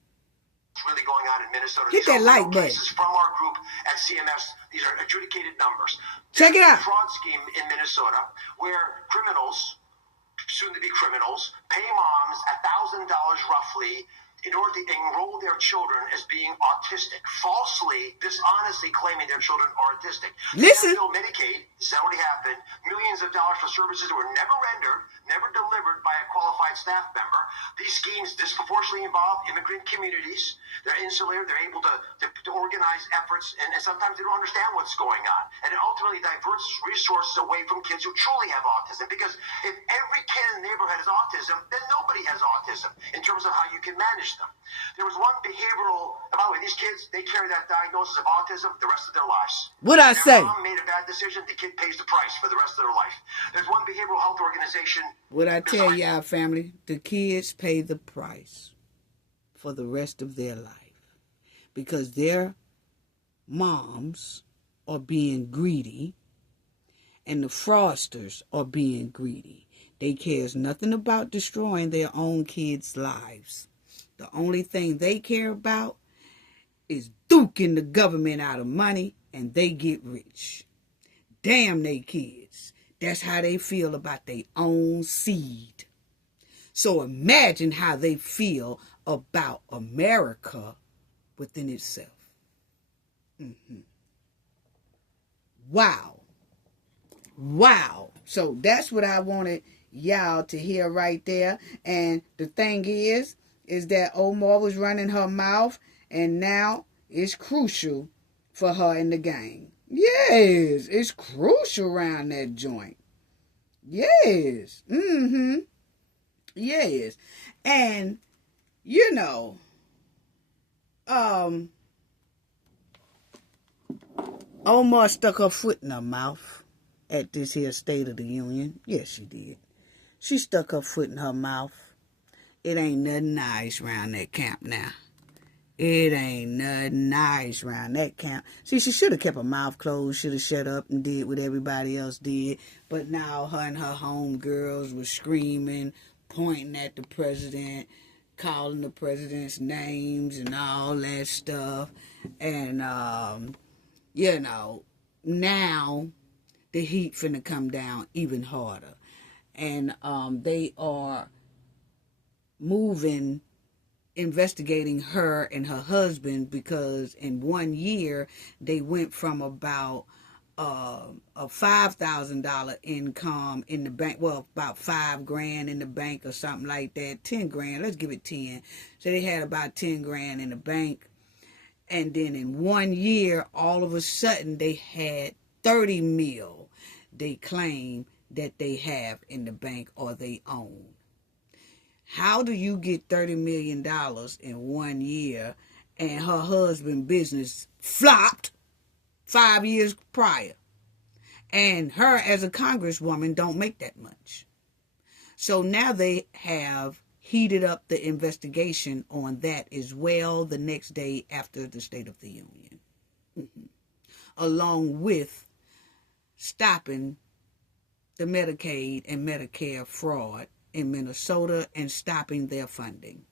really going on in Minnesota. Hit that like button. Cases from our group at CMS. These are adjudicated numbers. Check it out. There's a fraud scheme in Minnesota where criminals, soon to be criminals, pay moms $1,000 roughly in order to enroll their children as being autistic, falsely, dishonestly claiming their children are autistic. Listen. Bill Medicaid, this has already happened, millions of dollars for services that were never rendered, never delivered by a qualified staff member. These schemes disproportionately involve immigrant communities. They're insular. They're able to organize efforts, and sometimes they don't understand what's going on. And it ultimately diverts resources away from kids who truly have autism. Because if every kid in the neighborhood has autism, then nobody has autism in terms of how you can manage them. There was one behavioral, by the way, these kids, they carry that diagnosis of autism the rest of their lives. What I say? Their mom made a bad decision, the kid pays the price for the rest of their life. There's one behavioral health organization. What I tell y'all, family, the kids pay the price for the rest of their life because their moms are being greedy and the fraudsters are being greedy. They cares nothing about destroying their own kids' lives. The only thing they care about is duking the government out of money and they get rich. Damn they kids. That's how they feel about their own seed. So imagine how they feel about America within itself. Wow. Wow. So that's what I wanted y'all to hear right there. And the thing is that Omar was running her mouth, and now it's crucial for her in the game. Yes, it's crucial around that joint. Yes. Yes. And, you know, Omar stuck her foot in her mouth at this here State of the Union. Yes, she did. She stuck her foot in her mouth. It ain't nothing nice around that camp now. It ain't nothing nice around that camp. See, she should have kept her mouth closed, should have shut up and did what everybody else did. But now her and her homegirls were screaming, pointing at the president, calling the president's names and all that stuff. And, you know, now the heat finna come down even harder. And they are investigating her and her husband because in 1 year they went from about a $5,000 income in the bank, well, about $5,000 in the bank or something like that, 10 grand, let's give it 10. So they had about 10 grand in the bank. And then in 1 year, all of a sudden they had 30 mil they claim that they have in the bank or they own. How do you get $30 million in 1 year and her husband's business flopped 5 years prior? And her as a congresswoman don't make that much. So now they have heated up the investigation on that as well the next day after the State of the Union. Along with stopping the Medicaid and Medicare fraud in Minnesota and stopping their funding.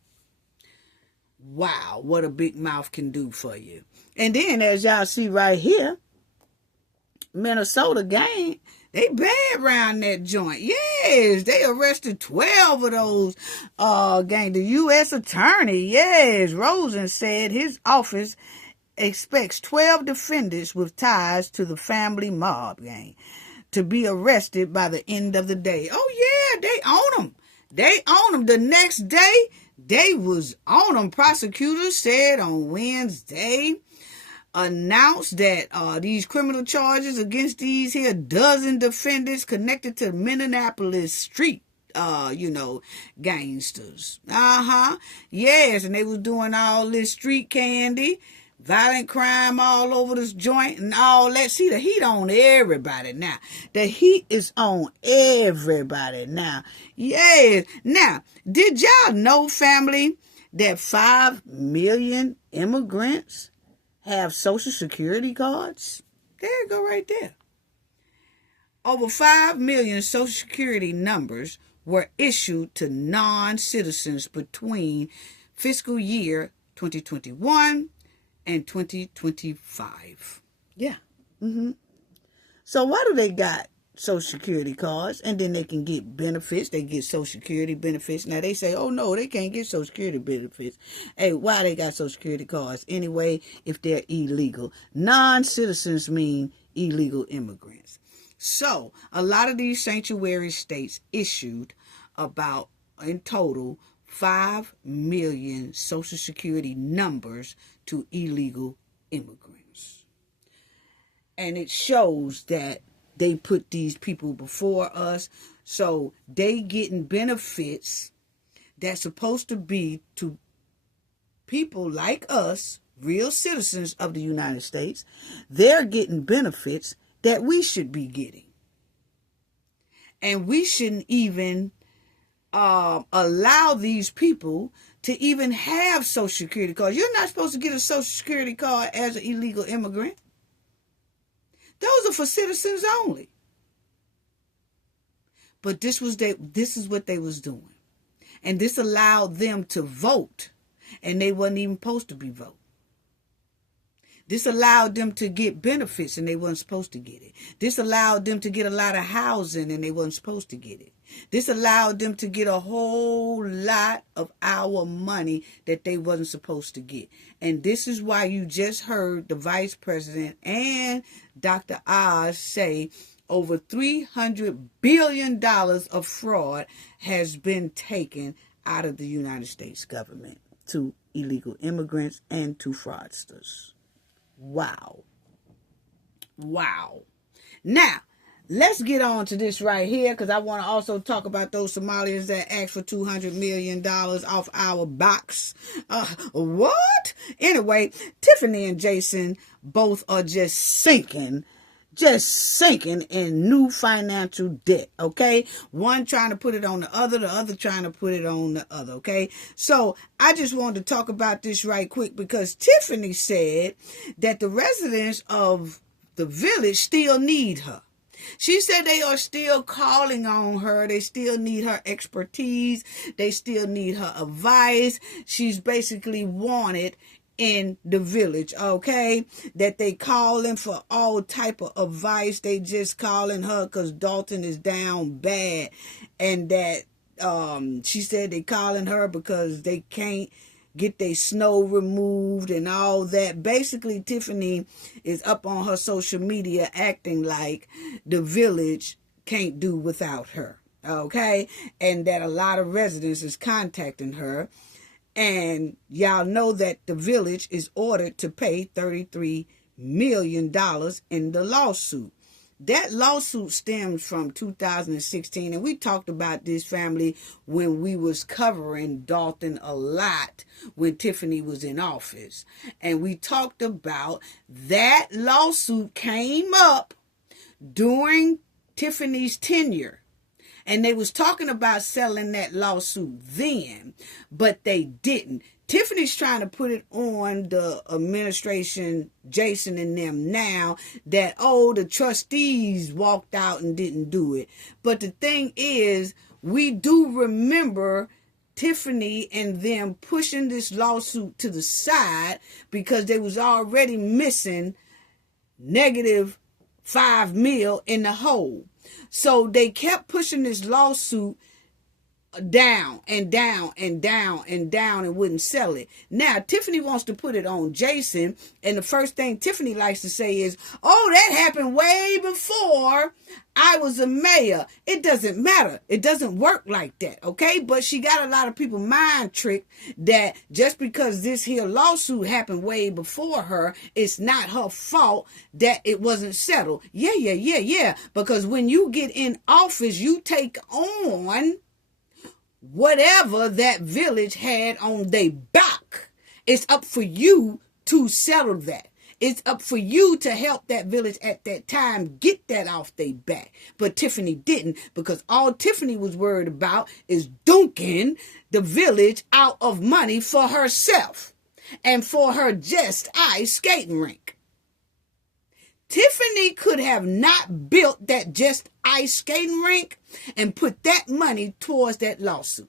Wow, what a big mouth can do for you. And then as y'all see right here, Minnesota gang, they bad around that joint. Yes, they arrested 12 of those gang. The U.S. attorney, yes, Rosen said his office expects 12 defendants with ties to the family mob gang to be arrested by the end of the day. Oh, yeah, they own them. They own them. The next day, they was on them. Prosecutors said on Wednesday, announced that these criminal charges against these here dozen defendants connected to Minneapolis street, gangsters. Yes, and they was doing all this street candy, violent crime all over this joint and all that. See, the heat on everybody now. The heat is on everybody now. Yes. Now, did y'all know, family, that 5 million immigrants have Social Security cards? There you go right there. Over 5 million Social Security numbers were issued to non-citizens between fiscal year 2021 and 2025. Yeah. So why do they got Social Security cards, and then they can get benefits. They get Social Security benefits. Now they say, oh no, they can't get Social Security benefits. Hey, why they got Social Security cards anyway if they're illegal? Non-citizens mean illegal immigrants. So a lot of these sanctuary states issued about, in total, 5 million Social Security numbers to illegal immigrants. And it shows that they put these people before us, so they getting benefits that's supposed to be to people like us, real citizens of the United States. They're getting benefits that we should be getting. And we shouldn't even allow these people to even have Social Security cards. You're not supposed to get a Social Security card as an illegal immigrant. Those are for citizens only. But this is what they was doing. And this allowed them to vote. And they wasn't even supposed to be voting. This allowed them to get benefits and they weren't supposed to get it. This allowed them to get a lot of housing and they weren't supposed to get it. This allowed them to get a whole lot of our money that they wasn't supposed to get. And this is why you just heard the Vice President and Dr. Oz say over $300 billion of fraud has been taken out of the United States government to illegal immigrants and to fraudsters. Wow. Wow. Now, let's get on to this right here, because I want to also talk about those Somalians that asked for $200 million off our box. What? Anyway, Tiffany and Jason both are just sinking in new financial debt, okay? One trying to put it on the other trying to put it on the other, okay? So I just wanted to talk about this right quick because Tiffany said that the residents of the village still need her. She said they are still calling on her. They still need her expertise. They still need her advice. She's basically wanted in the village, okay? That they calling for all type of advice. They just calling her because Dalton is down bad. And that she said they calling her because they can't get their snow removed and all that. Basically, Tiffany is up on her social media acting like the village can't do without her, okay? And that a lot of residents is contacting her. And y'all know that the village is ordered to pay $33 million in the lawsuit. That lawsuit stems from 2016, and we talked about this family when we was covering Dalton a lot when Tiffany was in office. And we talked about that lawsuit came up during Tiffany's tenure. And they was talking about settling that lawsuit then, but they didn't. Tiffany's trying to put it on the administration, Jason and them now, that, the trustees walked out and didn't do it. But the thing is, we do remember Tiffany and them pushing this lawsuit to the side because they was already missing negative $5 million in the hole. So they kept pushing this lawsuit down and down and down and down and wouldn't sell it. Now, Tiffany wants to put it on Jason. And the first thing Tiffany likes to say is, that happened way before I was a mayor. It doesn't matter. It doesn't work like that, okay? But she got a lot of people mind tricked that just because this here lawsuit happened way before her, it's not her fault that it wasn't settled. Yeah. Because when you get in office, you take on whatever that village had on their back. It's up for you to settle that. It's up for you to help that village at that time get that off their back. But Tiffany didn't, because all Tiffany was worried about is dunking the village out of money for herself and for her just ice skating rink. Tiffany could have not built that just ice skating rink and put that money towards that lawsuit.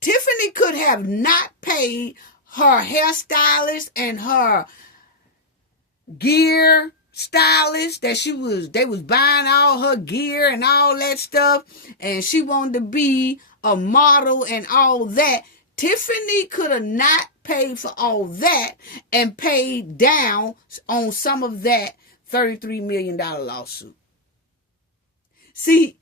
Tiffany could have not paid her hairstylist and her gear stylist that they was buying all her gear and all that stuff, and she wanted to be a model and all that. Tiffany could have not paid for all that and paid down on some of that $33 million lawsuit. See,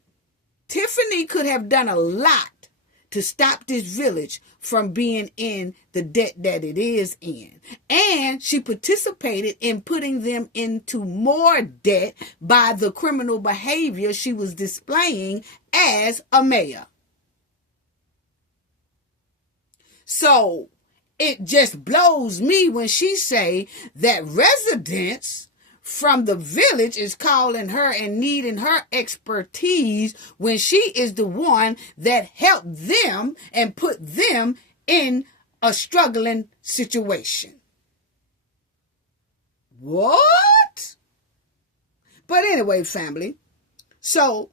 Tiffany could have done a lot to stop this village from being in the debt that it is in. And she participated in putting them into more debt by the criminal behavior she was displaying as a mayor. So it just blows me when she say that residents from the village is calling her and needing her expertise when she is the one that helped them and put them in a struggling situation. What? But anyway, family, so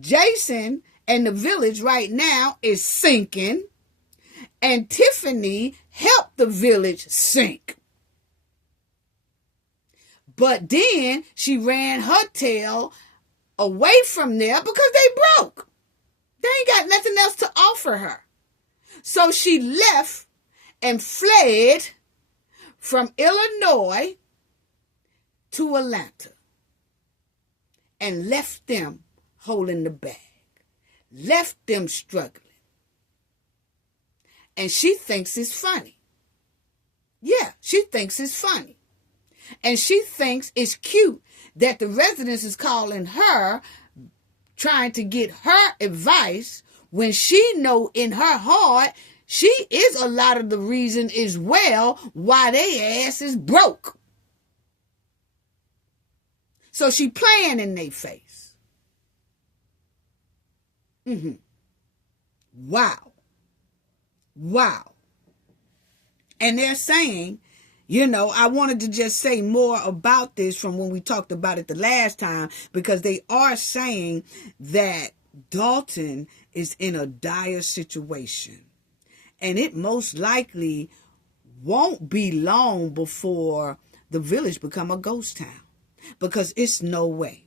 Jason and the village right now is sinking, and Tiffany helped the village sink. But then she ran her tail away from there because they broke. They ain't got nothing else to offer her. So she left and fled from Illinois to Atlanta and left them holding the bag, left them struggling. And she thinks it's funny. Yeah, she thinks it's funny. And she thinks it's cute that the residents is calling her, trying to get her advice, when she know in her heart she is a lot of the reason as well why they ass is broke. So she playing in their face. Wow. And they're saying, I wanted to just say more about this from when we talked about it the last time, because they are saying that Dalton is in a dire situation. And it most likely won't be long before the village become a ghost town, because it's no way.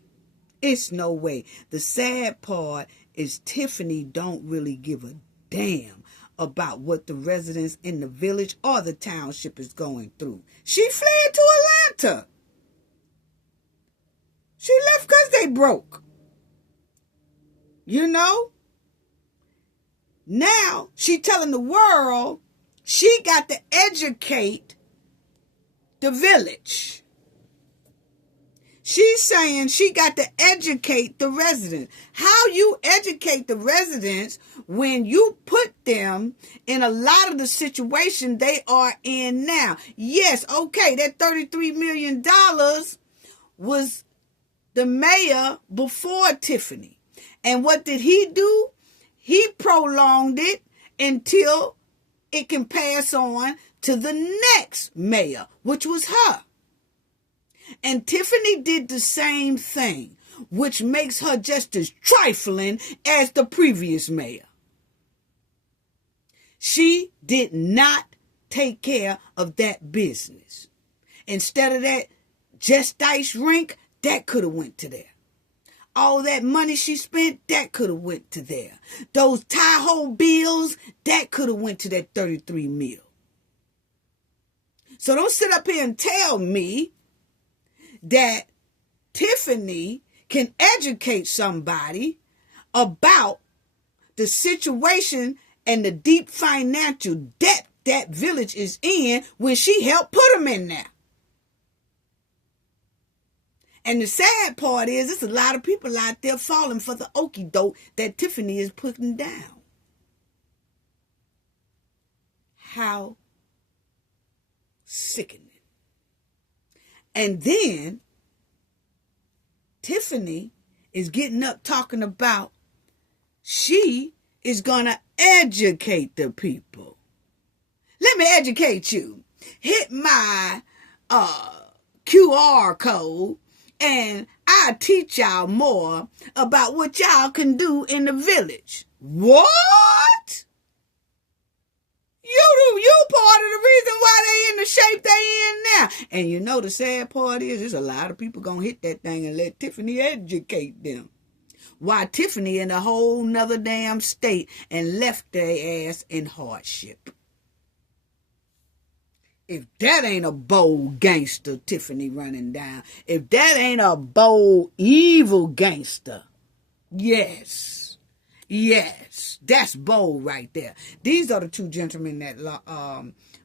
It's no way. The sad part is Tiffany don't really give a damn about what the residents in the village or the township is going through. She fled to Atlanta. She left because they broke. Now she telling the world she got to educate the village. She's saying she got to educate the residents. How you educate the residents when you put them in a lot of the situation they are in now? Yes, okay, that $33 million was the mayor before Tiffany. And what did he do? He prolonged it until it can pass on to the next mayor, which was her. And Tiffany did the same thing, which makes her just as trifling as the previous mayor. She did not take care of that business. Instead of that Just Dice rink, that could have went to there. All that money she spent, that could have went to there. Those Tahoe bills, that could have went to that 33 mil. So don't sit up here and tell me that Tiffany can educate somebody about the situation and the deep financial debt that village is in when she helped put them in there. And the sad part is, there's a lot of people out there falling for the okie doke that Tiffany is putting down. How sickening. And then Tiffany is getting up talking about she is going to educate the people. Let me educate you. Hit my QR code and I'll teach y'all more about what y'all can do in the village. What? You part of the reason why they in the shape they in now. And you know the sad part is there's a lot of people gonna hit that thing and let Tiffany educate them. Why Tiffany in a whole nother damn state and left their ass in hardship. If that ain't a bold gangster, Tiffany running down. If that ain't a bold, evil gangster. Yes. Yes. That's bold right there. These are the two gentlemen that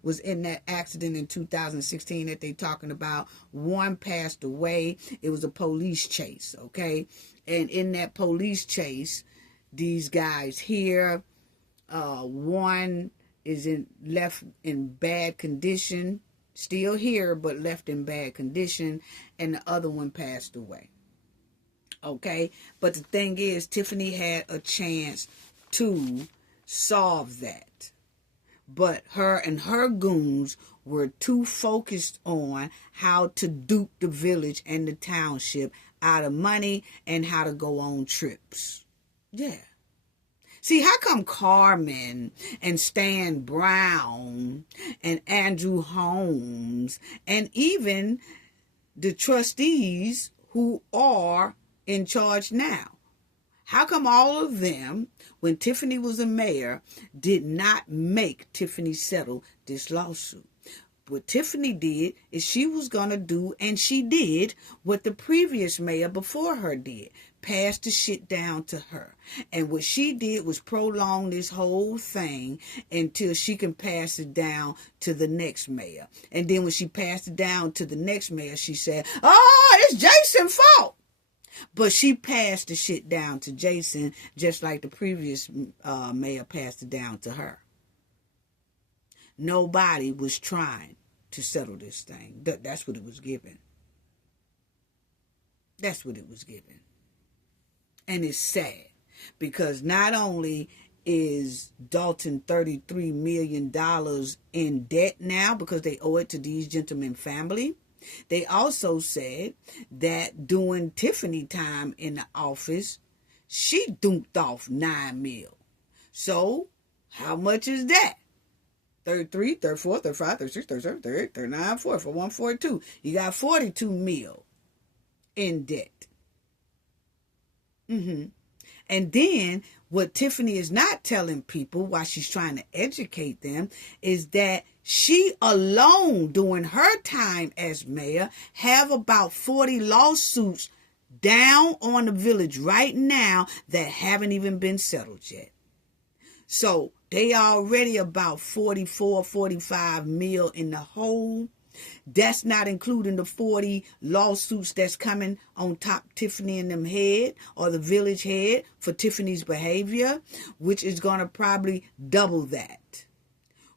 was in that accident in 2016 that they talking about. One passed away. It was a police chase, okay? And in that police chase, these guys here, one is left in bad condition, still here, but left in bad condition, and the other one passed away. Okay? But the thing is, Tiffany had a chance to solve that. But her and her goons were too focused on how to dupe the village and the township out of money and how to go on trips. Yeah. See, how come Carmen and Stan Brown and Andrew Holmes and even the trustees who are in charge now, how come all of them, when Tiffany was a mayor, did not make Tiffany settle this lawsuit? What Tiffany did is she was going to do, and she did, what the previous mayor before her did. Passed the shit down to her. And what she did was prolong this whole thing until she can pass it down to the next mayor. And then when she passed it down to the next mayor, she said, oh, it's Jason's fault. But she passed the shit down to Jason just like the previous mayor passed it down to her. Nobody was trying to settle this thing. That's what it was given. That's what it was given. And it's sad because not only is Dalton $33 million in debt now because they owe it to these gentlemen family, they also said that during Tiffany time in the office, she dumped off $9 million. So how much is that? 33, 34, 35, 36, 37, 38, 39, 40, 41, 42. You got $42 million in debt. And then what Tiffany is not telling people while she's trying to educate them is that she alone during her time as mayor have about 40 lawsuits down on the village right now that haven't even been settled yet. So they already about 44, 45 mil in the hole. That's not including the 40 lawsuits that's coming on top Tiffany and them head or the village head for Tiffany's behavior, which is going to probably double that,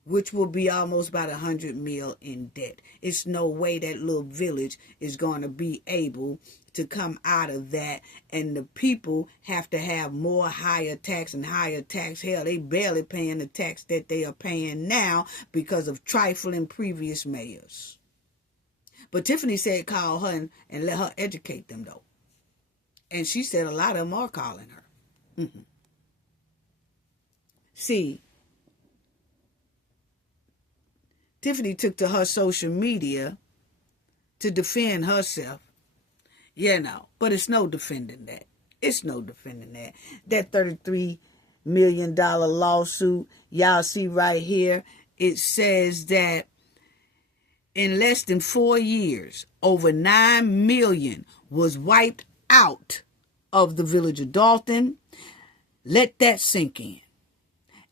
which will be almost about 100 mil in debt. It's no way that little village is going to be able to come out of that, and the people have to have more higher tax and higher tax. Hell, they barely paying the tax that they are paying now because of trifling previous mayors. But Tiffany said call her and let her educate them, though. And she said a lot of them are calling her. See, Tiffany took to her social media to defend herself. You know, but it's no defending that. It's no defending that. That $33 million lawsuit, y'all see right here, it says that in less than 4 years, over $9 million was wiped out of the village of Dalton. Let that sink in.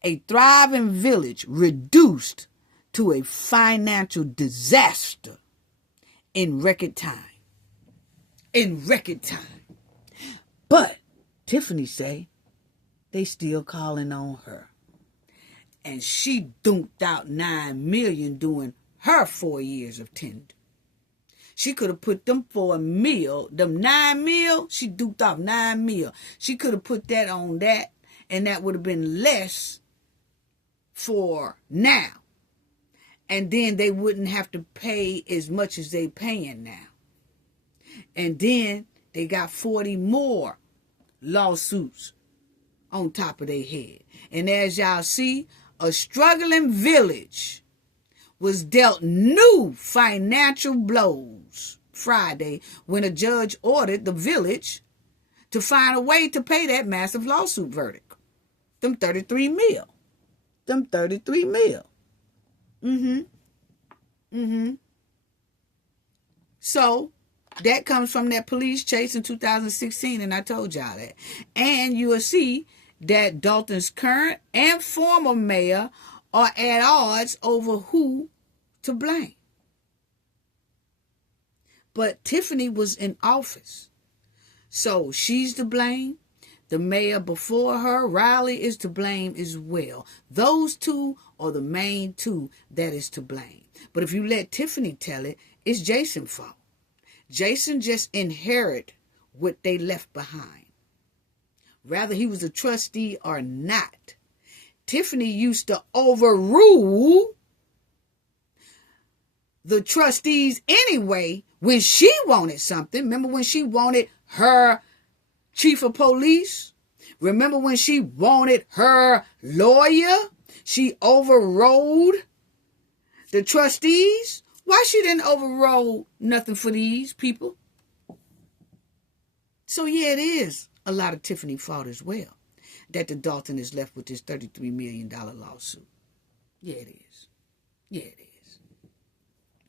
A thriving village reduced to a financial disaster in record time. In record time. But Tiffany say they still calling on her. And she dumped out $9 million during her 4 years of tenure. She could have put them for a meal. Them $9 million, she duped off $9 million. She could have put that on that, and that would have been less for now. And then they wouldn't have to pay as much as they paying now. And then they got 40 more lawsuits on top of their head. And as y'all see, a struggling village was dealt new financial blows Friday when a judge ordered the village to find a way to pay that massive lawsuit verdict. Them 33 mil. Them 33 mil. So that comes from that police chase in 2016, and I told y'all that. And you will see that Dalton's current and former mayor are at odds over who to blame. But Tiffany was in office, so she's to blame. The mayor before her, Riley, is to blame as well. Those two are the main two that is to blame. But if you let Tiffany tell it, it's Jason's fault. Jason just inherited what they left behind. Whether he was a trustee or not, Tiffany used to overrule the trustees anyway when she wanted something. Remember when she wanted her chief of police? Remember when she wanted her lawyer? She overrode the trustees. Why she didn't overrule nothing for these people? So yeah, it is a lot of Tiffany's fault as well that the Dalton is left with this $33 million lawsuit. Yeah, it is. Yeah, it is.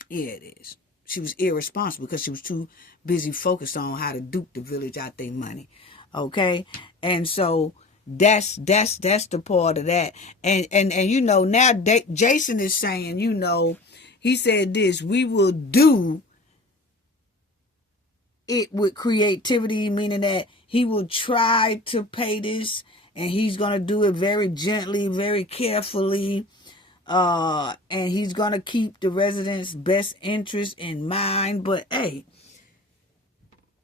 Yeah, it is. She was irresponsible because she was too busy focused on how to dupe the village out their money. Okay? And so that's the part of that. And you know, now Jason is saying, you know, he said this, we will do it with creativity, meaning that he will try to pay this and he's going to do it very gently, very carefully. And he's going to keep the residents' best interest in mind. But hey,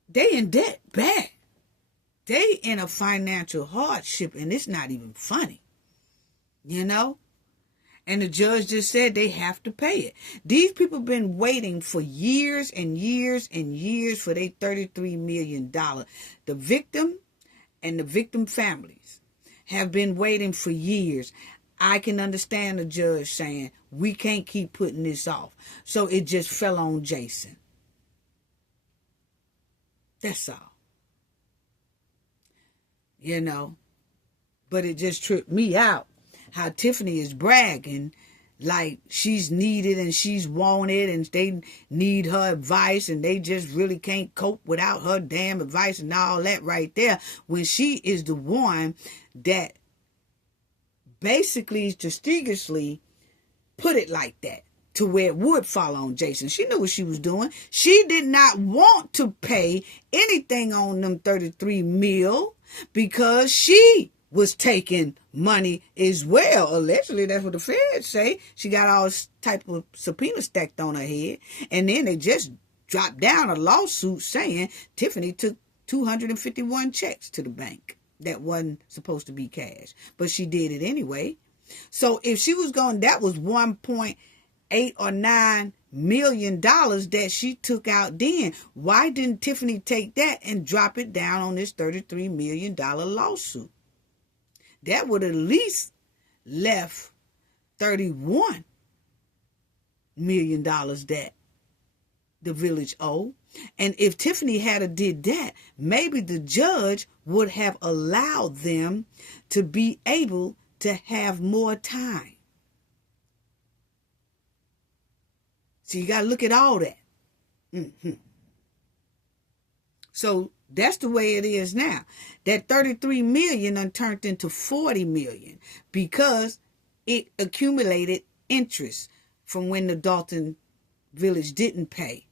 they in debt bad. They in a financial hardship and it's not even funny. You know? And the judge just said they have to pay it. These people been waiting for years and years and years for their $33 million. The victim and the victim families have been waiting for years. I can understand the judge saying, we can't keep putting this off. So it just fell on Jason. That's all. You know, but it just tripped me out how Tiffany is bragging like she's needed and she's wanted and they need her advice and they just really can't cope without her damn advice and all that right there, when she is the one that basically strategically put it like that to where it would fall on Jason. She knew what she was doing. She did not want to pay anything on them 33 mil because she was taking money as well. Allegedly, that's what the feds say. She got all this type of subpoena stacked on her head. And then they just dropped down a lawsuit saying Tiffany took 251 checks to the bank that wasn't supposed to be cash. But she did it anyway. So if she was going, that was 1.8 or 9 million dollars that she took out then. Why didn't Tiffany take that and drop it down on this $33 million lawsuit? That would at least left $31 million that the village owed. And if Tiffany had did that, maybe the judge would have allowed them to be able to have more time. So you got to look at all that. So that's the way it is now. That 33 million done turned into 40 million because it accumulated interest from when the Dalton village didn't pay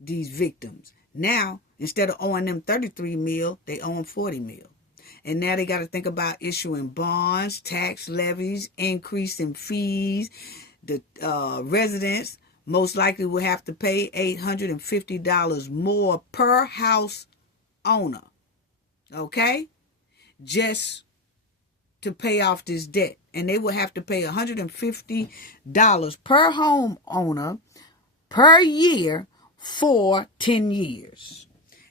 these victims. Now, instead of owing them 33 mil, they owe them 40 mil. And now they got to think about issuing bonds, tax levies, increase in fees. The residents most likely will have to pay $850 more per house owner, okay, just to pay off this debt. And they will have to pay $150 per homeowner per year for 10 years.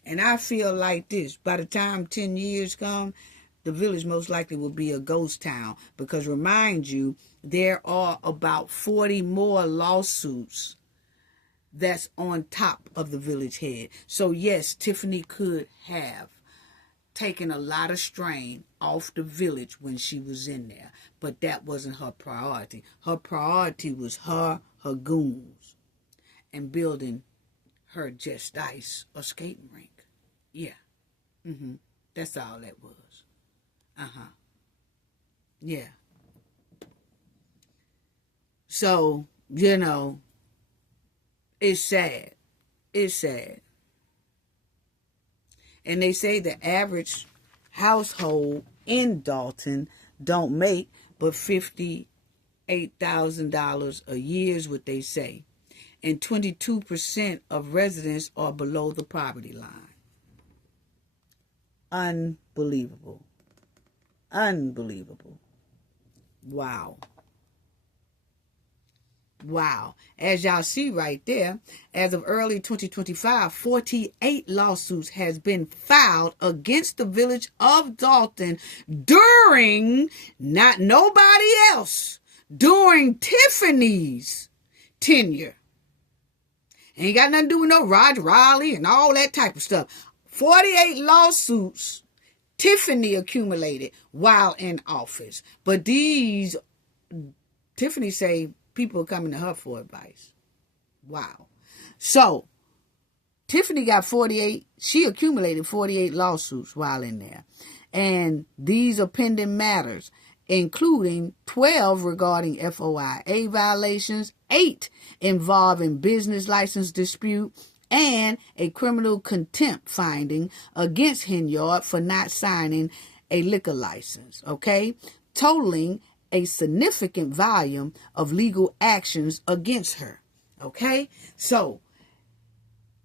And I feel like this, by the time 10 years come, the village most likely will be a ghost town, because remind you there are about 40 more lawsuits that's on top of the village head. So yes, Tiffany could have taken a lot of strain off the village when she was in there, but that wasn't her priority. Her priority was her goons, and building her just ice or skating rink. Yeah. That's all that was. Yeah. So, it's sad. It's sad. And they say the average household in Dalton don't make but $58,000 a year is what they say. And 22% of residents are below the poverty line. Unbelievable. Unbelievable. Wow. Wow. As y'all see right there, as of early 2025, 48 lawsuits has been filed against the Village of Dolton during, not nobody else, during Tiffany's tenure. Ain't got nothing to do with no Roger Raleigh and all that type of stuff. 48 lawsuits Tiffany accumulated while in office. But these, Tiffany say, people are coming to her for advice. Wow. So, Tiffany got 48, she accumulated 48 lawsuits while in there. And these are pending matters, including 12 regarding FOIA violations, 8 involving business license dispute, and a criminal contempt finding against Henyard for not signing a liquor license, okay? Totaling a significant volume of legal actions against her, okay? So,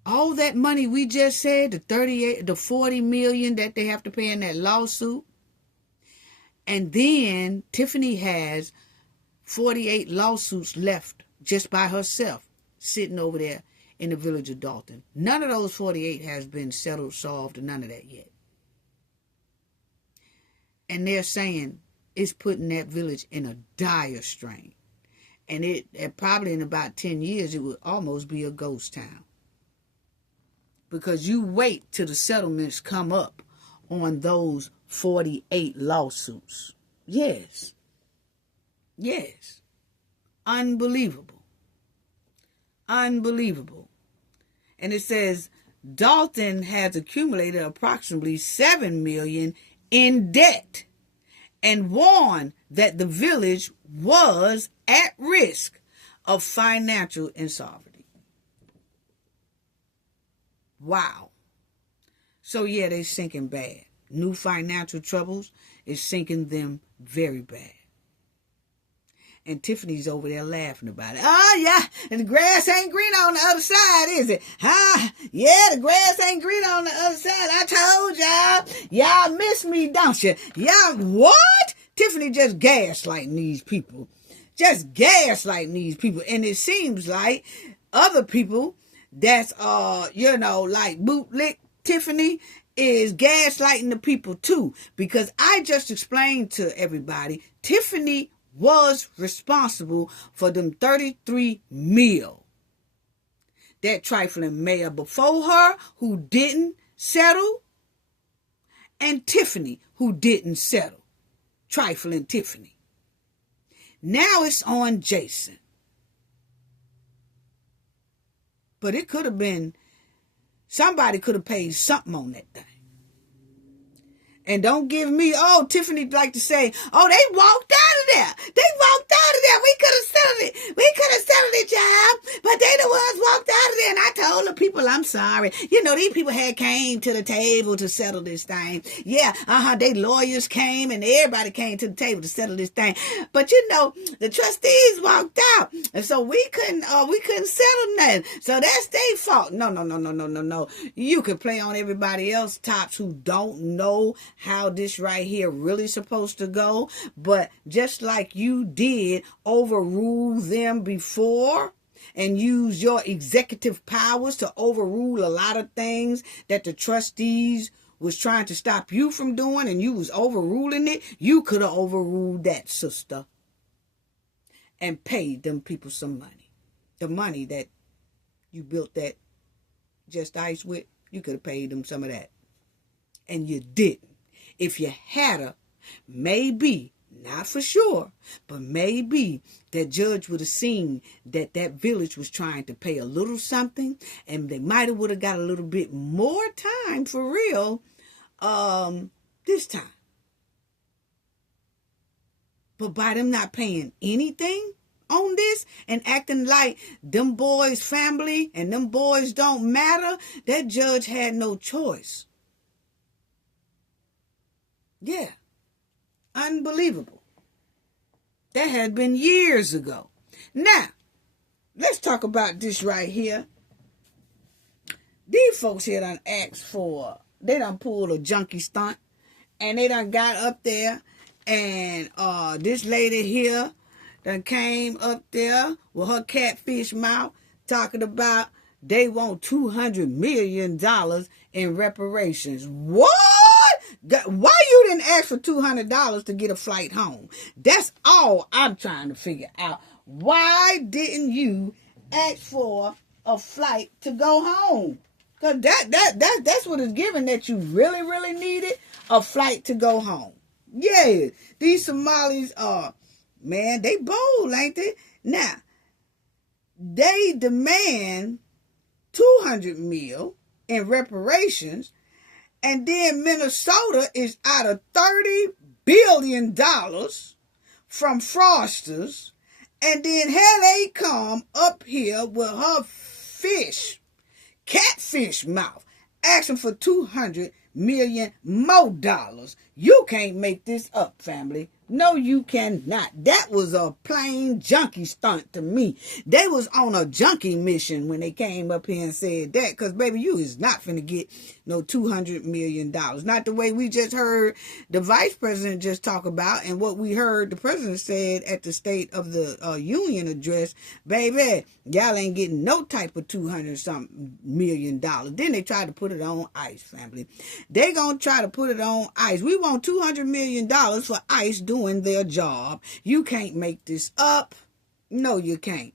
all that money we just said, the 40 million that they have to pay in that lawsuit, and then Tiffany has 48 lawsuits left just by herself, sitting over there in the Village of Dolton. None of those 48 has been settled, solved, or none of that yet. And they're saying it's putting that village in a dire strain. And it probably in about 10 years, it would almost be a ghost town. Because you wait till the settlements come up on those 48 lawsuits. Yes. Yes. Unbelievable. Unbelievable. And it says Dalton has accumulated approximately $7 million in debt and warned that the village was at risk of financial insolvency. Wow. So yeah, they're sinking bad. New financial troubles is sinking them very bad. And Tiffany's over there laughing about it. Oh, yeah, and the grass ain't green on the other side, is it? Huh? Yeah, the grass ain't green on the other side. I told y'all. Y'all miss me, don't you? Y'all, what? Tiffany just gaslighting these people. Just gaslighting these people. And it seems like other people that's, like bootlick Tiffany is gaslighting the people too. Because I just explained to everybody, Tiffany was responsible for them 33 mil. That trifling mayor before her who didn't settle, and Tiffany who didn't settle. Trifling Tiffany. Now it's on Jason. But it could have been, somebody could have paid something on that thing. And don't give me, Tiffany like to say, they walked out of there. They walked out of there. We could have settled it. We could have settled it, y'all. But they the ones walked out of there. And I told the people, I'm sorry. These people had came to the table to settle this thing. Yeah, they lawyers came and everybody came to the table to settle this thing. But the trustees walked out. And so we couldn't settle nothing. So that's their fault. No. You could play on everybody else tops who don't know how this right here really supposed to go, but just like you did overrule them before and use your executive powers to overrule a lot of things that the trustees was trying to stop you from doing, and you was overruling it, you could have overruled that, sister. and pay them people some money. The money that you built that Just Ice with, you could have paid them some of that. And you didn't. If you had a, maybe, not for sure, but maybe that judge would have seen that that village was trying to pay a little something, and they might have would have got a little bit more time for real this time. But by them not paying anything on this and acting like them boys' family and them boys don't matter, that judge had no choice. Yeah. Unbelievable. That had been years ago. Now, let's talk about this right here. These folks here done asked for, they done pulled a junkie stunt, and they done got up there, and this lady here done came up there with her catfish mouth talking about they want $200 million in reparations. What? Why you didn't ask for $200 to get a flight home? That's all I'm trying to figure out. Why didn't you ask for a flight to go home? Because that's what it's given, that you really, really needed a flight to go home. Yeah, these Somalis are, man, they bold, ain't they? Now, they demand $200 million in reparations, and then Minnesota is out of $30 billion from fraudsters, and then here they come up here with her catfish mouth, asking for $200 million more dollars. You can't make this up, family. No, you cannot. That was a plain junkie stunt to me. They was on a junkie mission when they came up here and said that. Because, baby, you is not finna get no $200 million. Not the way we just heard the vice president just talk about, and what we heard the president said at the State of the Union address. Baby, y'all ain't getting no type of $200-something million. Then they tried to put it on ICE, family. They gonna try to put it on ICE. We want $200 million for ICE doing their job. You can't make this up. No, you can't.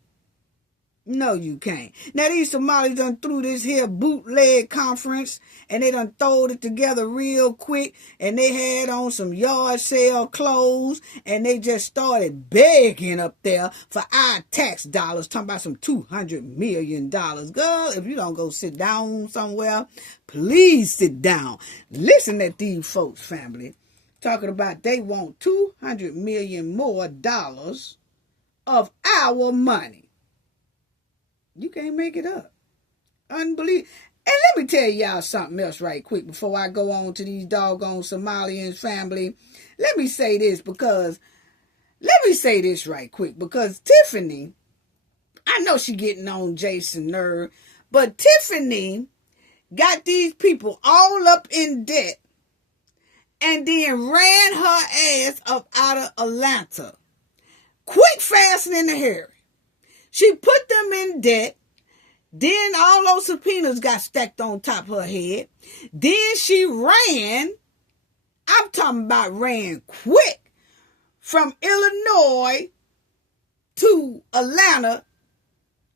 No, you can't. Now, these Somalis done threw this here bootleg conference, and they done throwed it together real quick, and they had on some yard sale clothes, and they just started begging up there for our tax dollars, talking about some $200 million. Girl, if you don't go sit down somewhere, please sit down. Listen at these folks, family, talking about they want $200 million more dollars of our money. You can't make it up. Unbelievable. And let me tell y'all something else right quick before I go on to these doggone Somalians, family. Let me say this right quick, because Tiffany, I know she getting on Jason nerve, but Tiffany got these people all up in debt and then ran her ass up out of Atlanta. Quick, fast, and in a hurry. She put them in debt. Then all those subpoenas got stacked on top of her head. Then she ran, I'm talking about ran quick, from Illinois to Atlanta,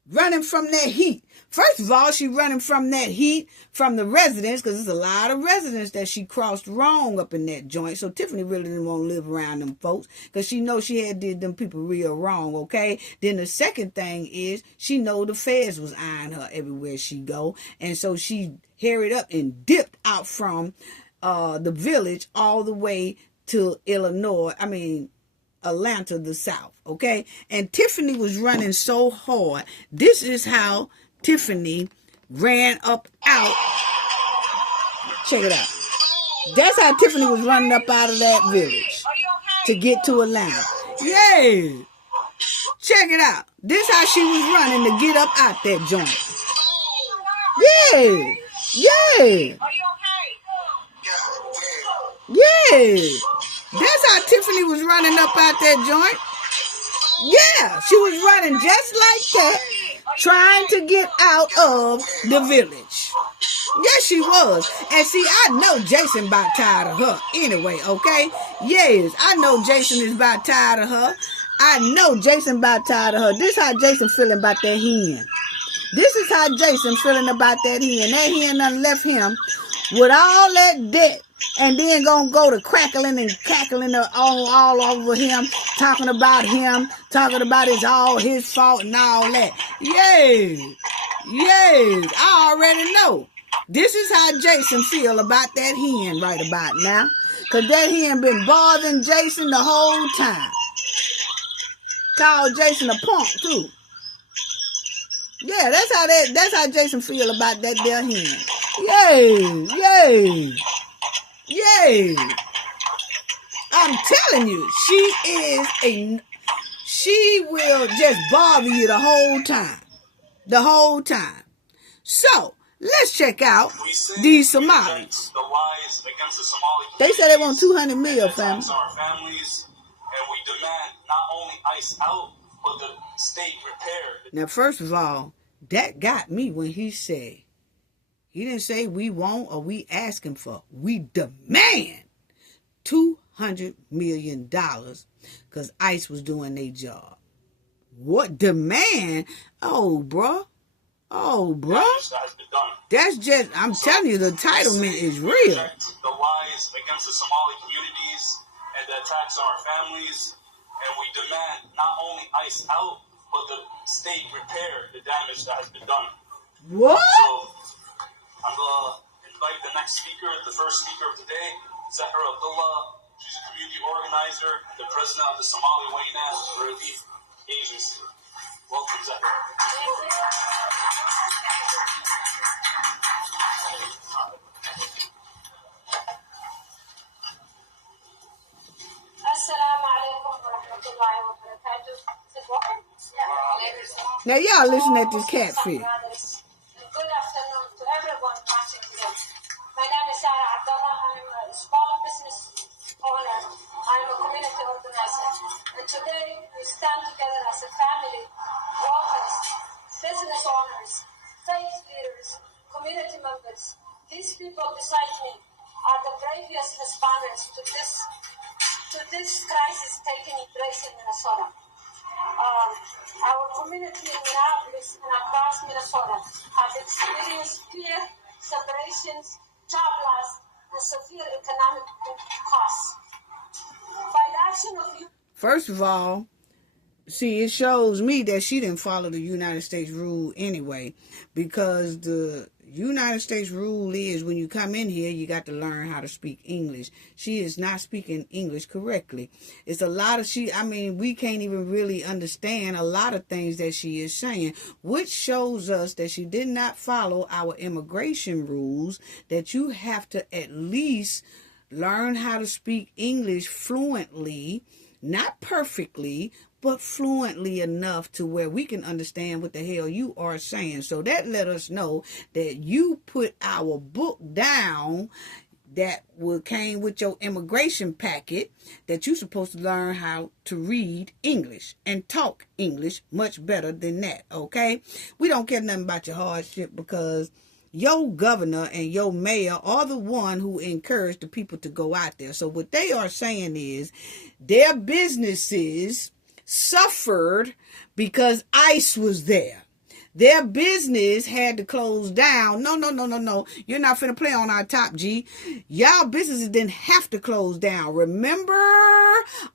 running from that heat. First of all, she running from that heat from the residents, because there's a lot of residents that she crossed wrong up in that joint. So Tiffany really didn't want to live around them folks, because she know she had did them people real wrong, okay? Then the second thing is, she know the feds was eyeing her everywhere she go. And so she hurried up and dipped out from the village all the way to Atlanta, the South, okay? And Tiffany was running so hard. This is how Tiffany ran up out. Check it out. That's how Tiffany was running up out of that village to get to Atlanta. Yeah. Check it out. This how she was running to get up out that joint. Yeah. Yeah. Yeah. That's how Tiffany was running up out that joint. Yeah. She was running just like that, trying to get out of the village. Yes, she was. And see, I know Jason about tired of her anyway, okay? Yes, I know Jason is about tired of her. I know Jason about tired of her. This how Jason feeling about that hen. This is how Jason feeling about that hen. That hen done left him with all that debt. And then gonna go to crackling and cackling all over him, talking about it's all his fault and all that. Yes, I already know. This is how Jason feel about that hen right about now. Because that hen been bothering Jason the whole time. Called Jason a punk too. Yeah, that's how Jason feel about that there hen. Yay! I'm telling you, she will just bother you the whole time. So, let's check out these Somalis. They said they want 200 million, family. And we demand not only ICE out, but the state repaired. Now, first of all, that got me when he said, he didn't say we want or we asking for. We demand $200 million because ICE was doing their job. What demand? Oh, bruh. That's just, I'm telling you, the entitlement is real. The lies against the Somali communities and the attacks on our families, and we demand not only ICE out, but the state repair the damage that has been done. What? So, I'm going to invite the next speaker, the first speaker of today, Zahra Abdullah. She's a community organizer and the president of the Somali Wayne Relief Agency. Welcome, Zahra. Now y'all listen at this catfish. Good afternoon to everyone watching today. My name is Zahra Abdullah. I'm a small business owner. I'm a community organizer. And today we stand together as a family, workers, business owners, faith leaders, community members. These people beside me are the bravest responders to this crisis taking place in Minnesota. Our community in Minneapolis and across Minnesota has experienced fear, separations, job loss, and severe economic costs. By the action of you. First of all, see, it shows me that she didn't follow the United States rule anyway, because the United States rule is when you come in here, you got to learn how to speak English. She is not speaking English correctly. It's a lot of we can't even really understand a lot of things that she is saying, which shows us that she did not follow our immigration rules, that you have to at least learn how to speak English fluently, not perfectly, but fluently enough to where we can understand what the hell you are saying. So that let us know that you put our book down that came with your immigration packet, that you're supposed to learn how to read English and talk English much better than that, okay? We don't care nothing about your hardship, because your governor and your mayor are the one who encouraged the people to go out there. So what they are saying is their businesses suffered because ICE was there. Their business had to close down. No. You're not finna play on our top, G. Y'all businesses didn't have to close down. Remember,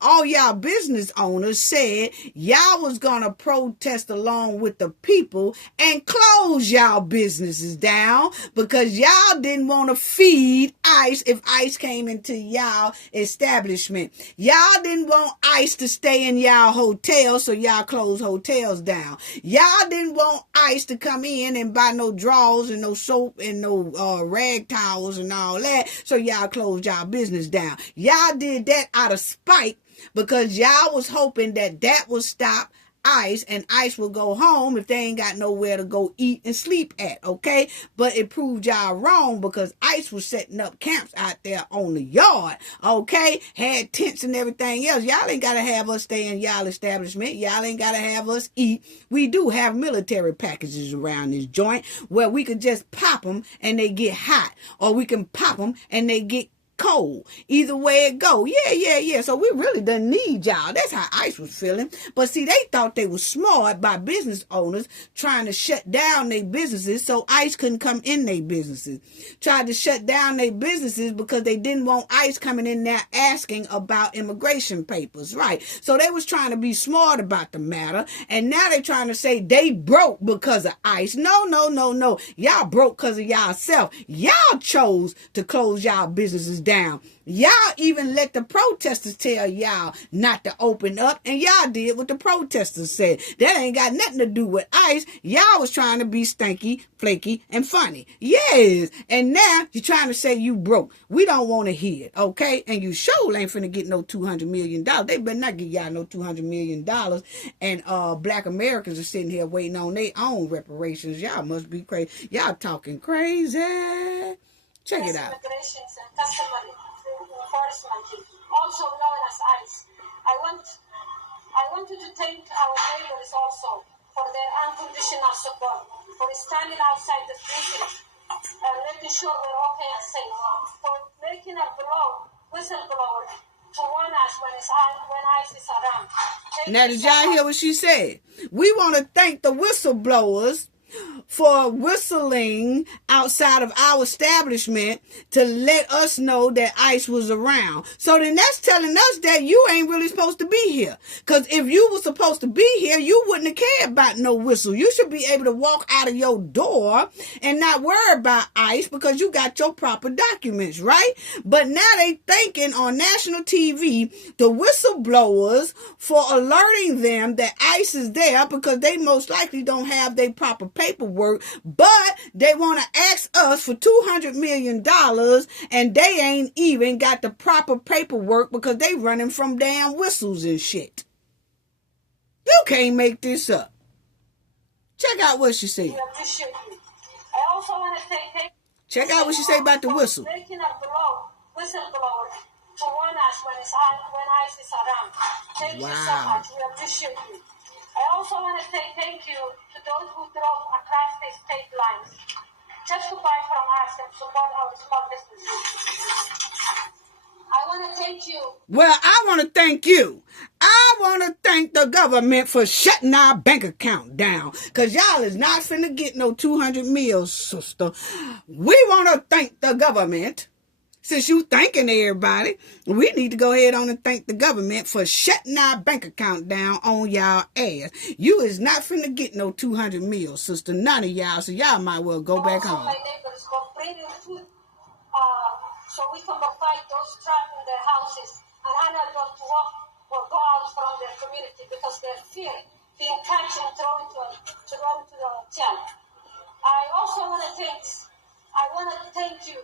all y'all business owners said y'all was gonna protest along with the people and close y'all businesses down because y'all didn't want to feed ICE if ICE came into y'all establishment. Y'all didn't want ICE to stay in y'all hotels, so y'all closed hotels down. Y'all didn't want ICE to come in and buy no drawers and no soap and no rag towels and all that, so y'all closed y'all business down. Y'all did that out of spite because y'all was hoping that would stop ICE, and ICE will go home if they ain't got nowhere to go eat and sleep at, okay? But it proved y'all wrong, because ICE was setting up camps out there on the yard, okay? Had tents and everything else. Y'all ain't got to have us stay in y'all establishment. Y'all ain't got to have us eat. We do have military packages around this joint where we could just pop them and they get hot, or we can pop them and they get cold. Either way it go. Yeah. So we really didn't need y'all. That's how ICE was feeling. But see, they thought they were smart by business owners trying to shut down their businesses so ICE couldn't come in their businesses. Tried to shut down their businesses because they didn't want ICE coming in there asking about immigration papers, right? So they was trying to be smart about the matter, and now they're trying to say they broke because of ICE. No. Y'all broke because of y'allself. Y'all chose to close y'all businesses down. Y'all even let the protesters tell y'all not to open up, and y'all did what the protesters said. That ain't got nothing to do with ICE. Y'all was trying to be stanky, flaky, and funny. Yes, and now you're trying to say you broke. We don't want to hear it, okay? And you sure ain't finna get no $200 million. They better not give y'all no $200 million. And black Americans are sitting here waiting on their own reparations. Y'all must be crazy. Y'all talking crazy. Check it out. Immigrations and customary enforcement, also known as ICE. I wanted to thank our neighbors also for their unconditional support, for standing outside the prison and making sure we're okay and safe, for making a whistleblower to warn us when ICE is around. Now, did y'all hear what she said? We want to thank the whistleblowers for whistling outside of our establishment to let us know that ICE was around. So then that's telling us that you ain't really supposed to be here. Because if you were supposed to be here, you wouldn't have cared about no whistle. You should be able to walk out of your door and not worry about ICE because you got your proper documents, right? But now they thanking on national TV the whistleblowers for alerting them that ICE is there because they most likely don't have their proper paperwork, but they want to ask us for $200 million and they ain't even got the proper paperwork because they running from damn whistles and shit. You can't make this up. Check out what she said. I also want to thank Check out what she said about the whistle. Making a whistleblower to warn us when ICE is around. Thank you so much. We appreciate you. I also want to say thank you to those who drove across the state lines just to buy from us and support our small businesses. I want to thank you. Well, I want to thank you. I want to thank the government for shutting our bank account down. Because y'all is not finna get no 200 meals, sister. We want to thank the government. Since you thanking everybody, we need to go ahead on and thank the government for shutting our bank account down on y'all ass. You is not finna get no 200 meals, sister. None of y'all, so y'all might well go back home. My neighbors for bringing food so we can provide those trapped in their houses and unable to walk or go out from their community because they're fear being catched and thrown to the jail. I also want to thank you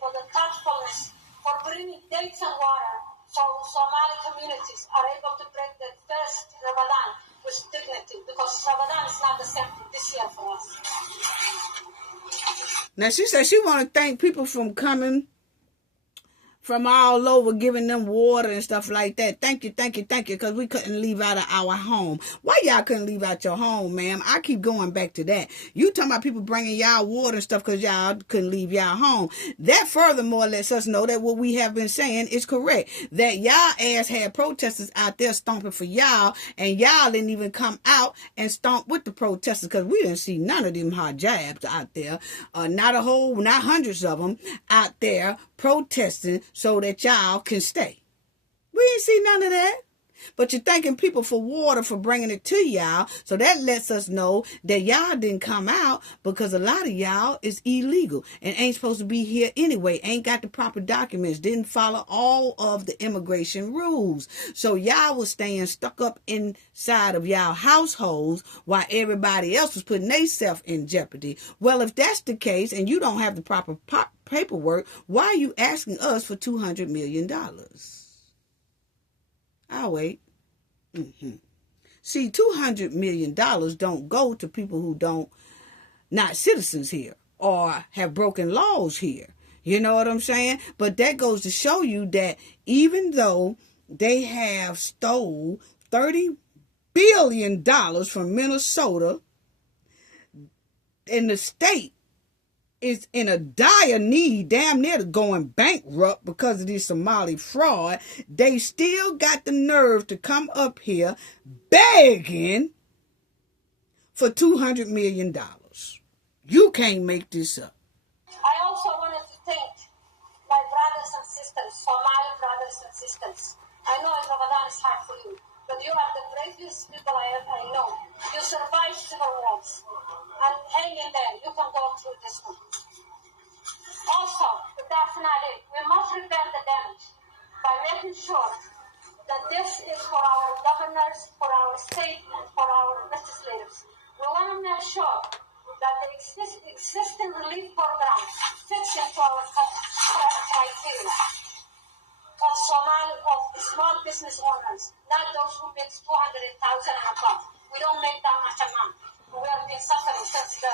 for the thoughtfulness for bringing dates and water so Somali communities are able to break their first Ramadan with dignity because Ramadan is not the same this year for us. Now, she said she want to thank people from coming from all over, giving them water and stuff like that. Thank you, because we couldn't leave out of our home. Why y'all couldn't leave out your home, ma'am? I keep going back to that. You talking about people bringing y'all water and stuff because y'all couldn't leave y'all home. That furthermore lets us know that what we have been saying is correct. That y'all ass had protesters out there stomping for y'all, and y'all didn't even come out and stomp with the protesters because we didn't see none of them hijabs out there. Not hundreds of them out there protesting so that y'all can stay. We ain't see none of that. But you're thanking people for water for bringing it to y'all. So that lets us know that y'all didn't come out because a lot of y'all is illegal and ain't supposed to be here anyway. Ain't got the proper documents. Didn't follow all of the immigration rules. So y'all was staying stuck up inside of y'all households while everybody else was putting themselves in jeopardy. Well, if that's the case and you don't have the proper paperwork, why are you asking us for $200 million? I'll wait. See, $200 million don't go to people who not citizens here or have broken laws here. You know what I'm saying? But that goes to show you that even though they have stole $30 billion from Minnesota, in the state is in a dire need, damn near going bankrupt because of this Somali fraud, they still got the nerve to come up here begging for $200 million. You can't make this up. I also wanted to thank my brothers and sisters, Somali brothers and sisters. I know Ramadan is hard for you, but you are the bravest people I know. You survived civil wars. And hang in there. You can go through this one. Also, definitely, we must repair the damage by making sure that this is for our governors, for our state, and for our legislators. We want to make sure that the existing relief programs fits into our criteria of small business owners, not those who make 200,000 and above. We don't make that much amount. We have been suffering since the...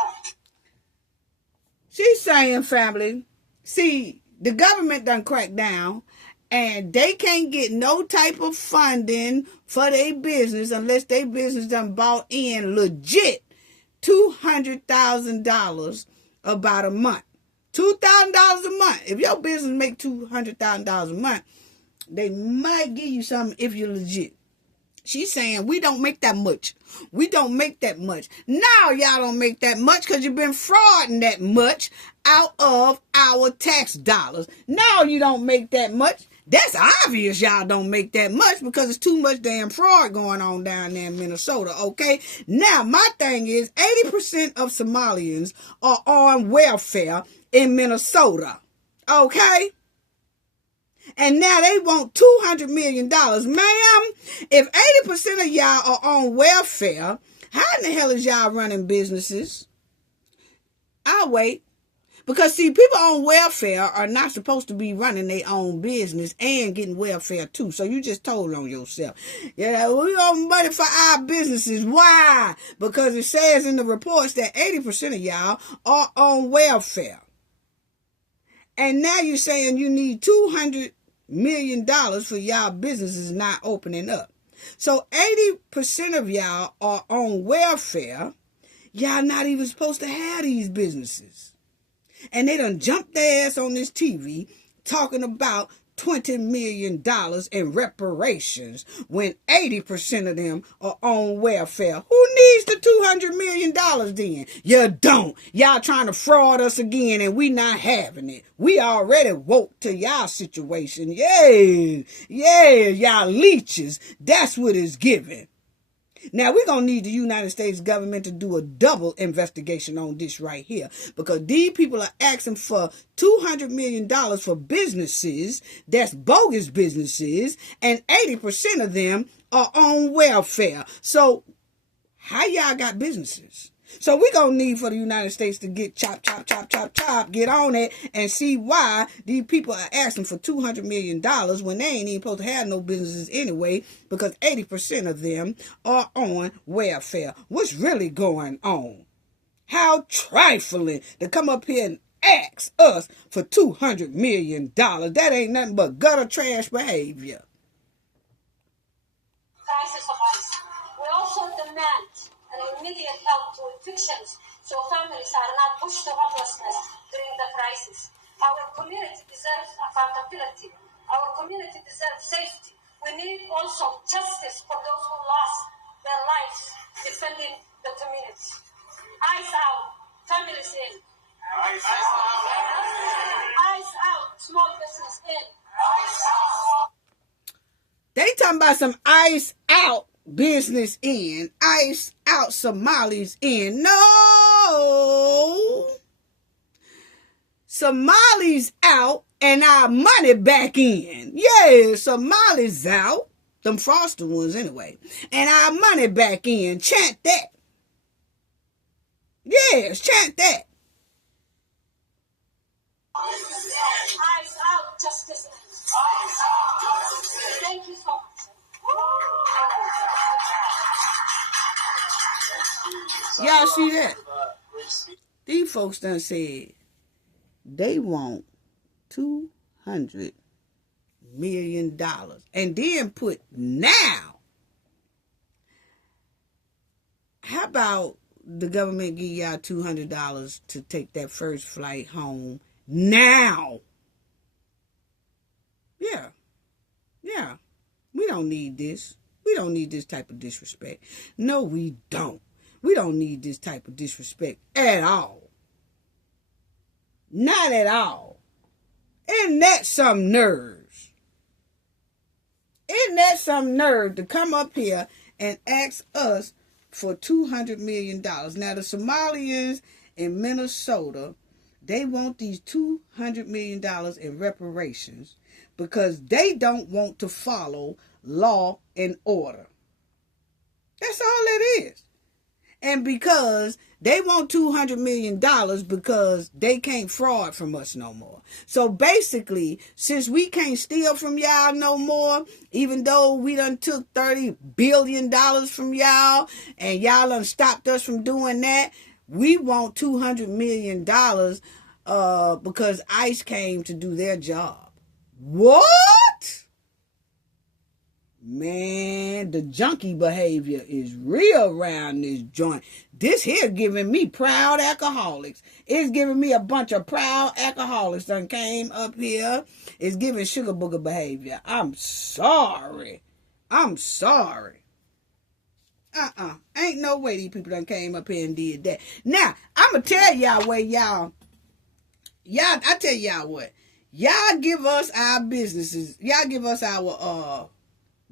She's saying, family, see, the government done cracked down, and they can't get no type of funding for their business unless their business done bought in legit $200,000 about a month. $2,000 a month. If your business make $200,000 a month, they might give you something if you're legit. She's saying, we don't make that much. We don't make that much. Now y'all don't make that much because you've been frauding that much out of our tax dollars. Now you don't make that much. That's obvious y'all don't make that much because it's too much damn fraud going on down there in Minnesota, okay? Now, my thing is 80% of Somalians are on welfare in Minnesota, okay? And now they want $200 million. Ma'am, if 80% of y'all are on welfare, how in the hell is y'all running businesses? I'll wait. Because, see, people on welfare are not supposed to be running their own business and getting welfare, too. So you just told on yourself. Yeah, we owe money for our businesses. Why? Because it says in the reports that 80% of y'all are on welfare. And now you're saying you need $200 million for y'all businesses not opening up. So 80% of y'all are on welfare. Y'all not even supposed to have these businesses. And they done jumped their ass on this TV talking about $20 million in reparations when 80% of them are on welfare. Who needs the $200 million then? You don't. Y'all trying to fraud us again and we not having it. We already woke to y'all situation. Yeah, y'all leeches. That's what it's giving. Now, we're going to need the United States government to do a double investigation on this right here because these people are asking for $200 million for businesses that's bogus businesses, and 80% of them are on welfare. So how y'all got businesses? So we're going to need for the United States to get chop, get on it and see why these people are asking for $200 million when they ain't even supposed to have no businesses anyway because 80% of them are on welfare. What's really going on? How trifling to come up here and ask us for $200 million. That ain't nothing but gutter trash behavior. Crisis of ice. We also demand an immediate help to evictions so families are not pushed to homelessness during the crisis. Our community deserves accountability. Our community deserves safety. We need also justice for those who lost their lives defending the community. Eyes out, families in. Eyes out. Eyes out, small business in. Eyes out. They talking about some ice out business in, ice out Somalis in. No, Somalis out and our money back in. Yeah, Somalis out, them frosted ones anyway, and our money back in. Chant that. Yes, chant that. Eyes out, justice. Eyes out, justice. Thank you so much. Y'all see that? These folks done said they want $200 million and then put now. How about the government give y'all $200 to take that first flight home now. Yeah. Yeah. We don't need this. We don't need this type of disrespect. No, we don't. We don't need this type of disrespect at all. Not at all. Isn't that some nerves? Isn't that some nerve to come up here and ask us for $200 million? Now, the Somalians in Minnesota, they want these $200 million in reparations because they don't want to follow law and order. That's all it is. And because they want $200 million because they can't fraud from us no more. So basically, since we can't steal from y'all no more, even though we done took $30 billion from y'all and y'all done stopped us from doing that, we want $200 million because ICE came to do their job. What? Man, the junkie behavior is real around this joint. This here giving me proud alcoholics. It's giving me a bunch of proud alcoholics that came up here. It's giving sugar booger behavior. I'm sorry. I'm sorry. Ain't no way these people done came up here and did that. Now, I'm going to tell y'all where I tell y'all what. Y'all give us our businesses. Y'all give us our,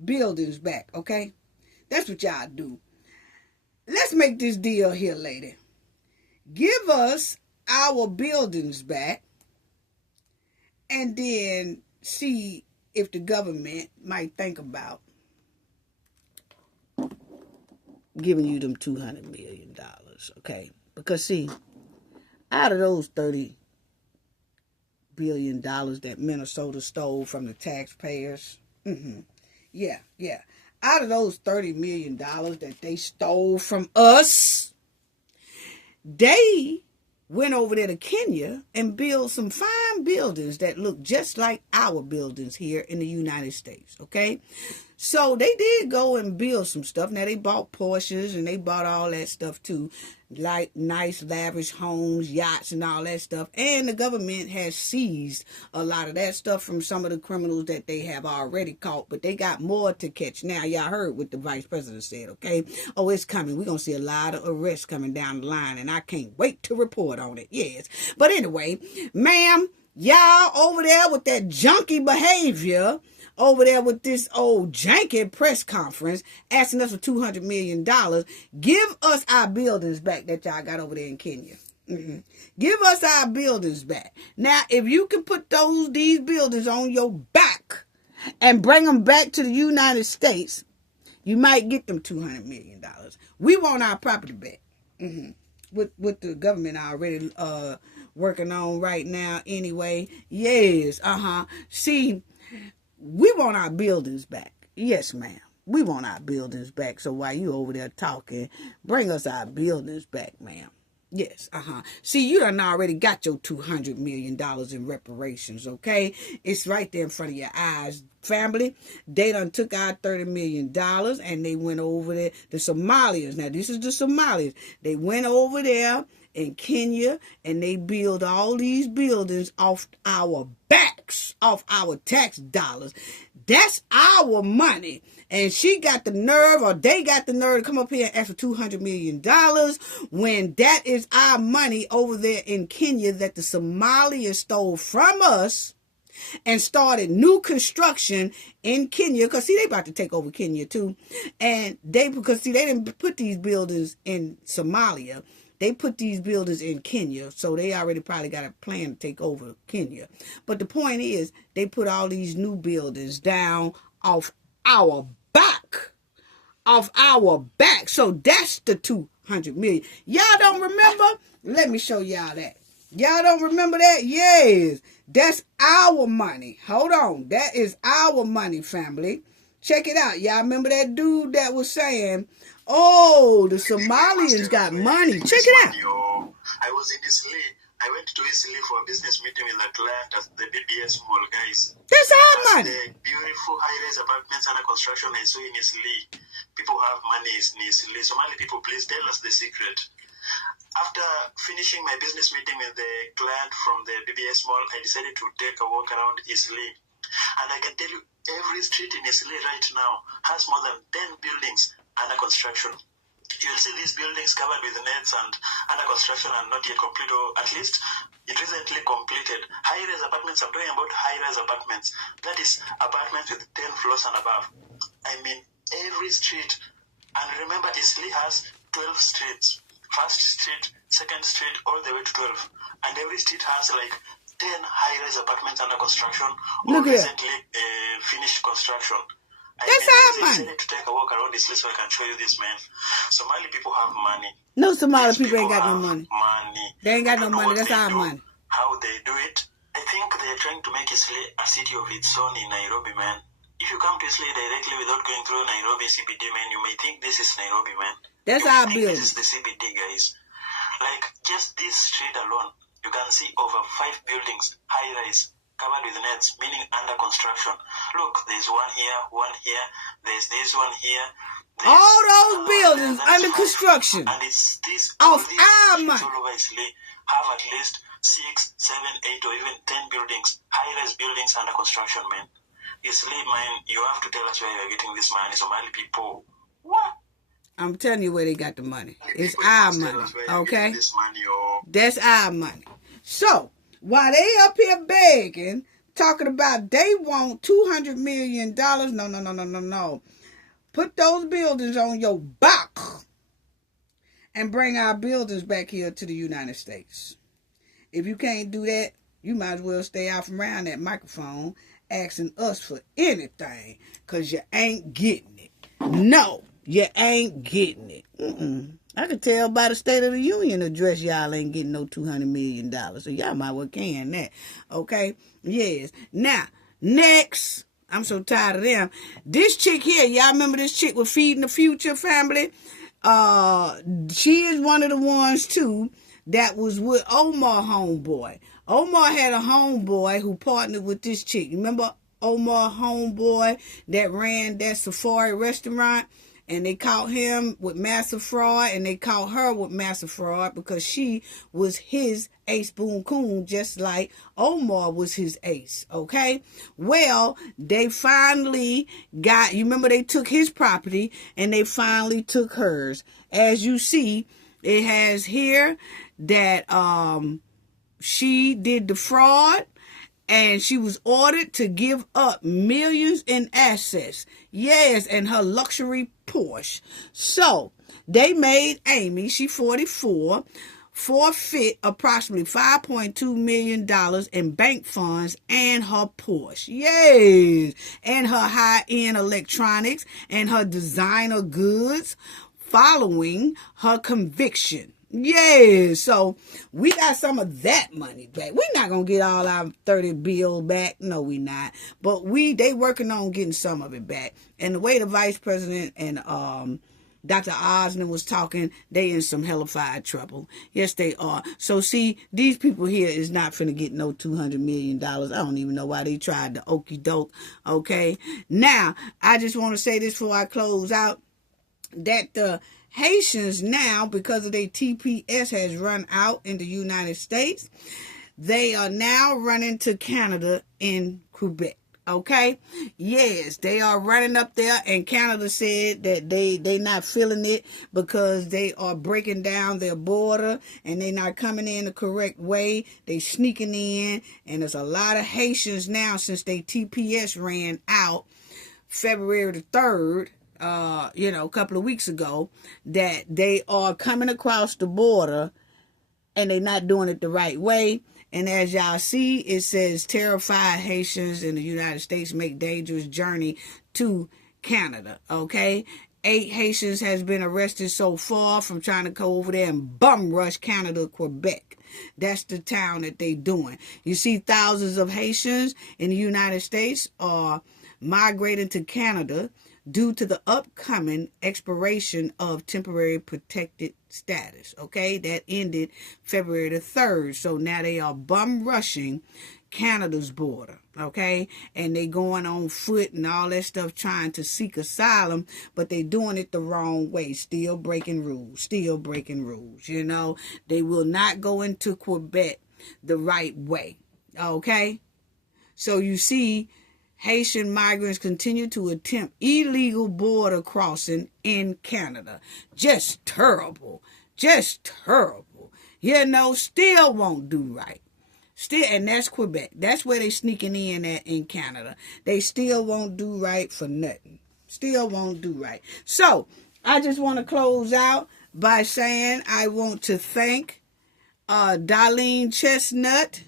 buildings back, okay? That's what y'all do. Let's make this deal here, lady. Give us our buildings back and then see if the government might think about giving you them $200 million, okay? Because, see, out of those $30 billion that Minnesota stole from the taxpayers, yeah. Out of those $30 million that they stole from us, they went over there to Kenya and built some fine buildings that look just like our buildings here in the United States, okay? So they did go and build some stuff. Now, they bought Porsches and they bought all that stuff too, like nice, lavish homes, yachts, and all that stuff. And the government has seized a lot of that stuff from some of the criminals that they have already caught, but they got more to catch. Now, y'all heard what the vice president said, okay? Oh, it's coming. We're going to see a lot of arrests coming down the line, and I can't wait to report on it, yes. But anyway, ma'am, y'all over there with that junkie behavior, over there with this old janky press conference asking us for $200 million. Give us our buildings back that y'all got over there in Kenya. Give us our buildings back. Now, if you can put these buildings on your back and bring them back to the United States, you might get them $200 million. We want our property back. With the government already working on right now anyway. Yes, See, we want our buildings back. Yes, ma'am. We want our buildings back. So while you over there talking, bring us our buildings back, ma'am. Yes, See, you done already got your $200 million in reparations, okay? It's right there in front of your eyes, family. They done took our $30 million and they went over there. The Somalians, now this is the Somalians. They went over there in Kenya and they build all these buildings off our backs, off our tax dollars. That's our money. And she got the nerve, or they got the nerve to come up here and ask for $200 million when that is our money over there in Kenya that the Somalians stole from us and started new construction in Kenya. Because, see, they about to take over Kenya, too. And they didn't put these buildings in Somalia. They put these buildings in Kenya, so they already probably got a plan to take over Kenya. But the point is, they put all these new buildings down off our back. Off our back. So that's the $200 million. Y'all don't remember? Let me show y'all that. Y'all don't remember that? Yes. That's our money. Hold on. That is our money, family. Check it out. Y'all remember that dude that was saying, oh, the Somalians got money. Check it out. I was in Isli. I went to Isli for a business meeting with a client at the BBS Mall, guys. That's our money. The beautiful high-rise apartments under construction I saw in Isli. People have money in Isli. Somali people, please tell us the secret. After finishing my business meeting with the client from the BBS mall, I decided to take a walk around Islay. And I can tell you, every street in Islay right now has more than 10 buildings under construction. You'll see these buildings covered with nets and under construction and not yet complete, or at least it recently completed. High-rise apartments, I'm talking about high-rise apartments. That is apartments with 10 floors and above. I mean, every street. And remember, Islay has 12 streets. First street, second street, all the way to 12. And every street has like 10 high-rise apartments under construction or recently finished construction. That's our money. I decided to take a walk around this list so I can show you this, man. Somali people have money. No, Somali These people ain't got no money. They ain't got no money. That's our money. How they do it? I think they're trying to make Islay a city of its own in Nairobi, man. If you come to Islay directly without going through Nairobi CBD, man, you may think this is Nairobi, man. That's our building. This is the CBD, guys. Like, just this street alone, you can see over 5 buildings, high-rise, covered with nets, meaning under construction. Look, there's one here, there's this one here. All those buildings under construction. And it's this, off our money. All over Islay have at least 6, 7, 8, or even 10 buildings, high-rise buildings under construction, man. Islay, man, you have to tell us where you're getting this money, Somali people. What? I'm telling you where they got the money. It's our money, okay? This money, oh. That's our money. So, while they up here begging, talking about they want $200 million, no. Put those buildings on your back and bring our buildings back here to the United States. If you can't do that, you might as well stay out from around that microphone asking us for anything, because you ain't getting it. No, you ain't getting it. I could tell by the State of the Union address y'all ain't getting no $200 million. So y'all might well can that. Okay? Yes. Now, next, I'm so tired of them. This chick here, y'all remember this chick with Feeding the Future family? She is one of the ones, too, that was with Omar homeboy. Omar had a homeboy who partnered with this chick. Remember Omar homeboy that ran that safari restaurant? And they caught him with massive fraud, and they caught her with massive fraud because she was his ace boon coon, just like Omar was his ace, okay? Well, they finally got, you remember they took his property, and they finally took hers. As you see, it has here that she did the fraud, and she was ordered to give up millions in assets. Yes, and her luxury Porsche. So, they made Amy, she 44, forfeit approximately $5.2 million in bank funds and her Porsche. Yes, and her high-end electronics and her designer goods following her conviction. Yeah, so we got some of that money back. We're not going to get all our 30 bill back. No, we not. But they working on getting some of it back. And the way the vice president and Dr. Osmond was talking, they in some hellified trouble. Yes, they are. So, see, these people here is not finna get no $200 million. I don't even know why they tried the okie doke. Okay? Now, I just want to say this before I close out, that the Haitians now, because of their TPS has run out in the United States, they are now running to Canada in Quebec. Okay? Yes, they are running up there, and Canada said that they not feeling it because they are breaking down their border and they not coming in the correct way. They sneaking in, and there's a lot of Haitians now since they TPS ran out February the 3rd. A couple of weeks ago, that they are coming across the border and they're not doing it the right way. And as y'all see, it says terrified Haitians in the United States make dangerous journey to Canada. Okay? 8 Haitians has been arrested so far from trying to go over there and bum rush Canada, Quebec. That's the town that they doing. You see, thousands of Haitians in the United States are migrating to Canada due to the upcoming expiration of temporary protected status, okay? That ended February the 3rd. So now they are bum rushing Canada's border, okay? And they going on foot and all that stuff trying to seek asylum, but they doing it the wrong way, still breaking rules, you know? They will not go into Quebec the right way, okay? So you see, Haitian migrants continue to attempt illegal border crossing in Canada. Just terrible, you know, still won't do right. Still, and that's Quebec. That's where they sneaking in at in Canada. They still won't do right for nothing. Still won't do right. So, I just want to close out by saying I want to thank Darlene Chestnut.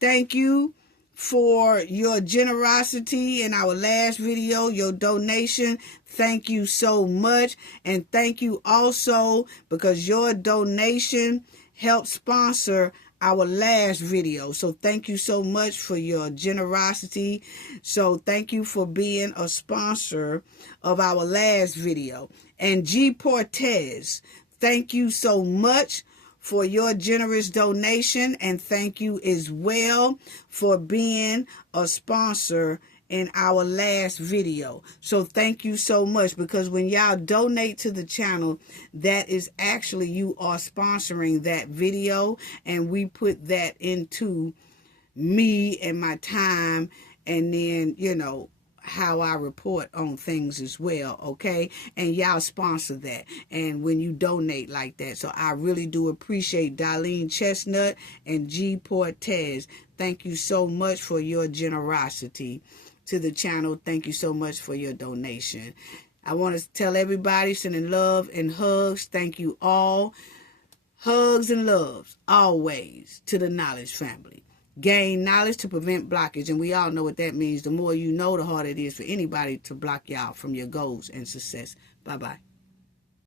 Thank you for your generosity in our last video, your donation. Thank you so much. And thank you also because your donation helped sponsor our last video. So thank you so much for your generosity. So thank you for being a sponsor of our last video. And G. Portez, thank you so much for your generous donation, and thank you as well for being a sponsor in our last video. So thank you so much, because when y'all donate to the channel, that is actually you are sponsoring that video, and we put that into me and my time, and then, you know, how I report on things as well, okay? And y'all sponsor that, and when you donate like that. So I really do appreciate Darlene Chestnut and G. Portez. Thank you so much for your generosity to the channel. Thank you so much for your donation. I want to tell everybody, sending love and hugs. Thank you all. Hugs and loves always to the Knowledge family. Gain knowledge to prevent blockage, and we all know what that means. The more you know, the harder it is for anybody to block y'all from your goals and success. Bye-bye.